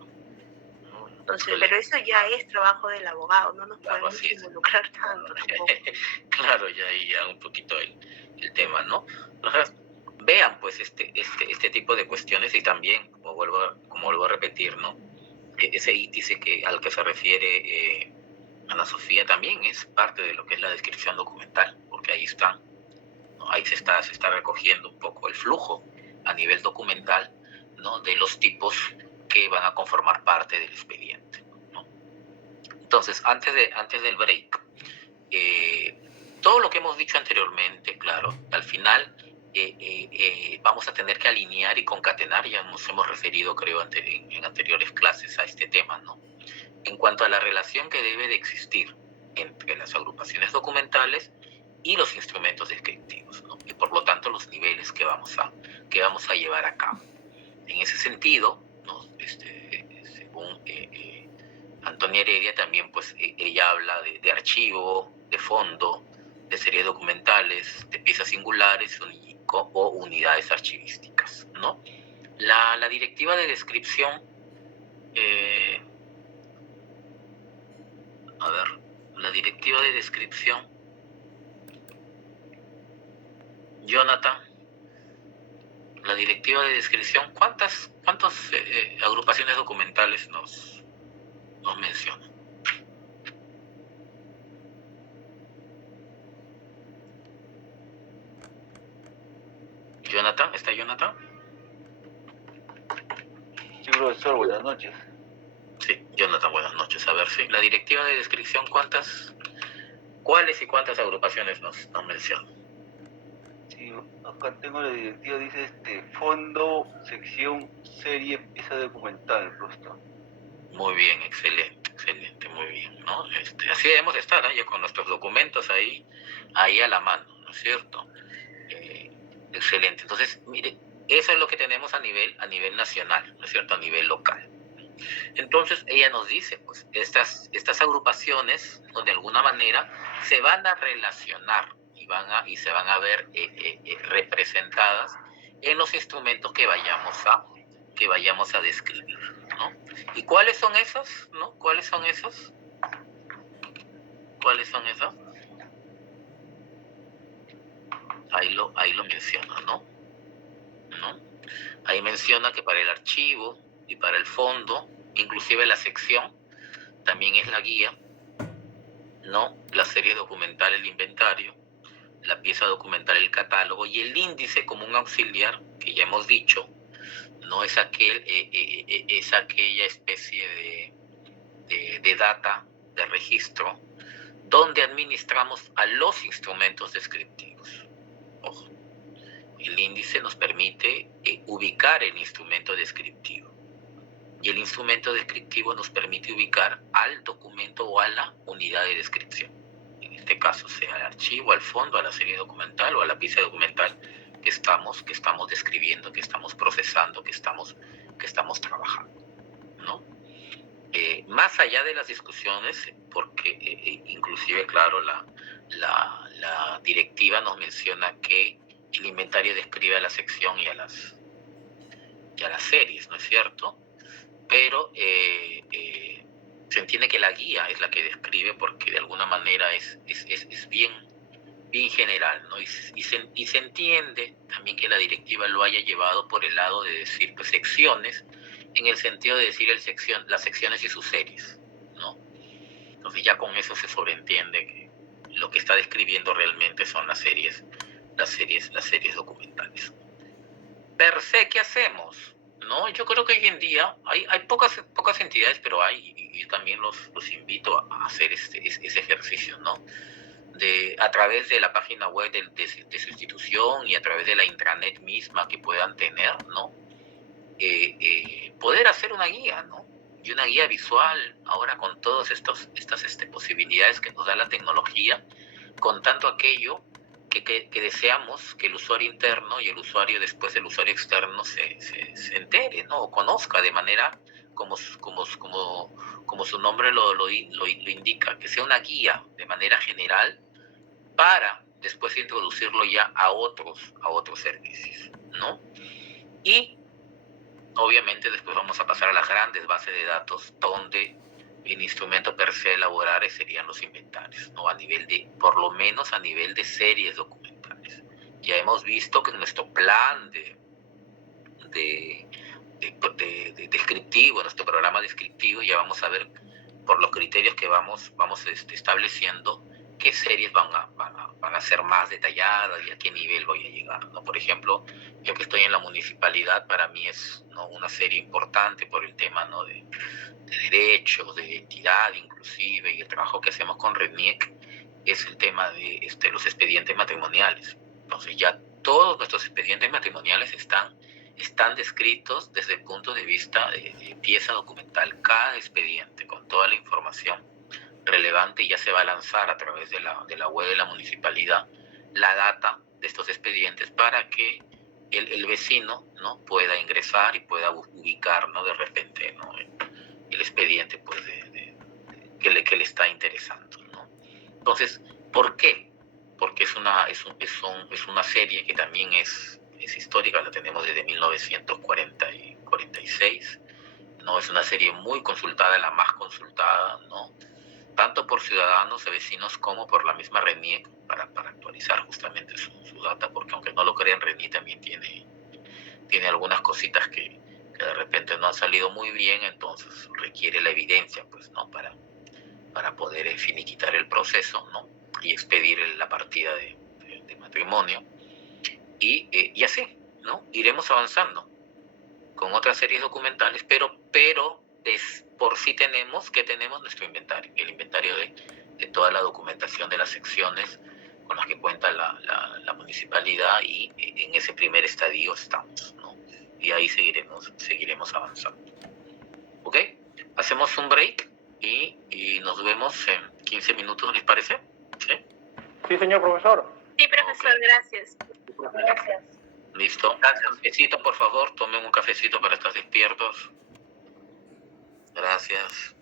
Entonces, pero eso ya es trabajo del abogado, no nos podemos involucrar tanto tampoco. Claro, ya un poquito el tema, ¿no? Entonces, vean pues este tipo de cuestiones y también, como vuelvo a repetir, ¿no? Ese índice al que se refiere Ana Sofía también es parte de lo que es la descripción documental, porque ahí están. Ahí se está recogiendo un poco el flujo a nivel documental, ¿no?, de los tipos que van a conformar parte del expediente, ¿no? Entonces, antes del break, todo lo que hemos dicho anteriormente, claro, al final vamos a tener que alinear y concatenar, ya nos hemos referido, creo, en anteriores clases a este tema, ¿no? En cuanto a la relación que debe de existir entre las agrupaciones documentales y los instrumentos descriptivos, ¿no? Y por lo tanto los niveles que vamos a llevar a cabo. En ese sentido, ¿no?, según Antonia Heredia también, pues ella habla de archivo, de fondo, de series documentales, de piezas singulares o unidades archivísticas, ¿no? La directiva de descripción, la directiva de descripción, Jonathan, la directiva de descripción, ¿cuántas agrupaciones documentales nos menciona? Jonathan, ¿está Jonathan? Sí, profesor, buenas noches. Sí, Jonathan, buenas noches. A ver, sí, la directiva de descripción, ¿cuáles y cuántas agrupaciones nos menciona? Sí, acá tengo la directiva, dice fondo, sección, serie, pieza documental, profesor. Muy bien, excelente, muy bien, ¿no? Así debemos estar, ya con nuestros documentos ahí a la mano, ¿no es cierto? Excelente. Entonces, mire, eso es lo que tenemos a nivel nacional, ¿no es cierto? A nivel local. Entonces, ella nos dice, pues, estas agrupaciones, ¿no?, de alguna manera se van a relacionar y se van a ver representadas en los instrumentos que vayamos a describir, ¿no? ¿Y cuáles son esos? ¿No? ¿Cuáles son esos? Ahí lo menciona, ¿no? Ahí menciona que para el archivo y para el fondo, inclusive la sección, también es la guía, ¿no? La serie documental, el inventario, la pieza documental, el catálogo, y el índice como un auxiliar, que ya hemos dicho, no es es aquella especie de data, de registro, donde administramos a los instrumentos descriptivos. Ojo, el índice nos permite ubicar el instrumento descriptivo, y el instrumento descriptivo nos permite ubicar al documento o a la unidad de descripción. En este caso, sea al archivo, al fondo, a la serie documental o a la pieza documental que estamos describiendo, que estamos procesando, que estamos trabajando, ¿no? Más allá de las discusiones, porque inclusive, claro, la directiva nos menciona que el inventario describe a la sección y a las series, ¿no es cierto? Pero se entiende que la guía es la que describe, porque de alguna manera es bien general, ¿no? Y se entiende también que la directiva lo haya llevado por el lado de decir, pues, secciones, en el sentido de decir las secciones y sus series, ¿no? Entonces ya con eso se sobreentiende que lo que está describiendo realmente son las series documentales. Per se, ¿qué hacemos? ¿No? Yo creo que hoy en día hay pocas entidades, pero hay, y yo también los invito a hacer ese ejercicio, ¿no? A través de la página web de su institución y a través de la intranet misma que puedan tener, ¿no? Poder hacer una guía, ¿no? Y una guía visual, ahora con todas estas posibilidades que nos da la tecnología, con tanto aquello que deseamos que el usuario interno y el usuario después del usuario externo se entere, ¿no? O conozca de manera como su nombre lo indica, que sea una guía de manera general para después introducirlo ya a otros servicios, ¿no? Y obviamente después vamos a pasar a las grandes bases de datos, donde el instrumento per se elaborar serían los inventarios, ¿no? Por lo menos a nivel de series documentales. Ya hemos visto que en nuestro plan descriptivo, nuestro programa descriptivo, ya vamos a ver por los criterios que vamos estableciendo qué series van a ser más detalladas y a qué nivel voy a llegar, ¿no? Por ejemplo, yo que estoy en la municipalidad, para mí es, ¿no?, una serie importante por el tema, ¿no?, de derechos, de identidad inclusive, y el trabajo que hacemos con RENIEC es el tema de los expedientes matrimoniales. Entonces ya todos nuestros expedientes matrimoniales están descritos desde el punto de vista de pieza documental, cada expediente con toda la información relevante, y ya se va a lanzar a través de la web de la municipalidad la data de estos expedientes para que el vecino, ¿no?, pueda ingresar y pueda ubicar, ¿no?, de repente, ¿no?, el expediente, pues, que le está interesando, ¿no? Entonces, ¿por qué? Porque es una serie que también es histórica, la tenemos desde 1946, ¿no? Es una serie muy consultada, la más consultada, ¿no?, tanto por ciudadanos y vecinos como por la misma RENIEC, para actualizar justamente su data, porque aunque no lo crean, RENIEC también tiene algunas cositas que de repente no han salido muy bien, entonces requiere la evidencia, pues, ¿no?, para poder finiquitar el proceso, ¿no?, y expedir la partida de matrimonio, y así, ¿no?, iremos avanzando con otras series documentales, pero por sí tenemos nuestro inventario, el inventario de toda la documentación de las secciones con las que cuenta la municipalidad, y en ese primer estadio estamos, ¿no? Y ahí seguiremos avanzando. ¿Ok? Hacemos un break y nos vemos en 15 minutos, ¿les parece? ¿Sí? Sí, señor profesor. Sí, profesor, Okay. Gracias. Listo. Gracias. Cafecito, por favor, tomen un cafecito para estar despiertos. Gracias.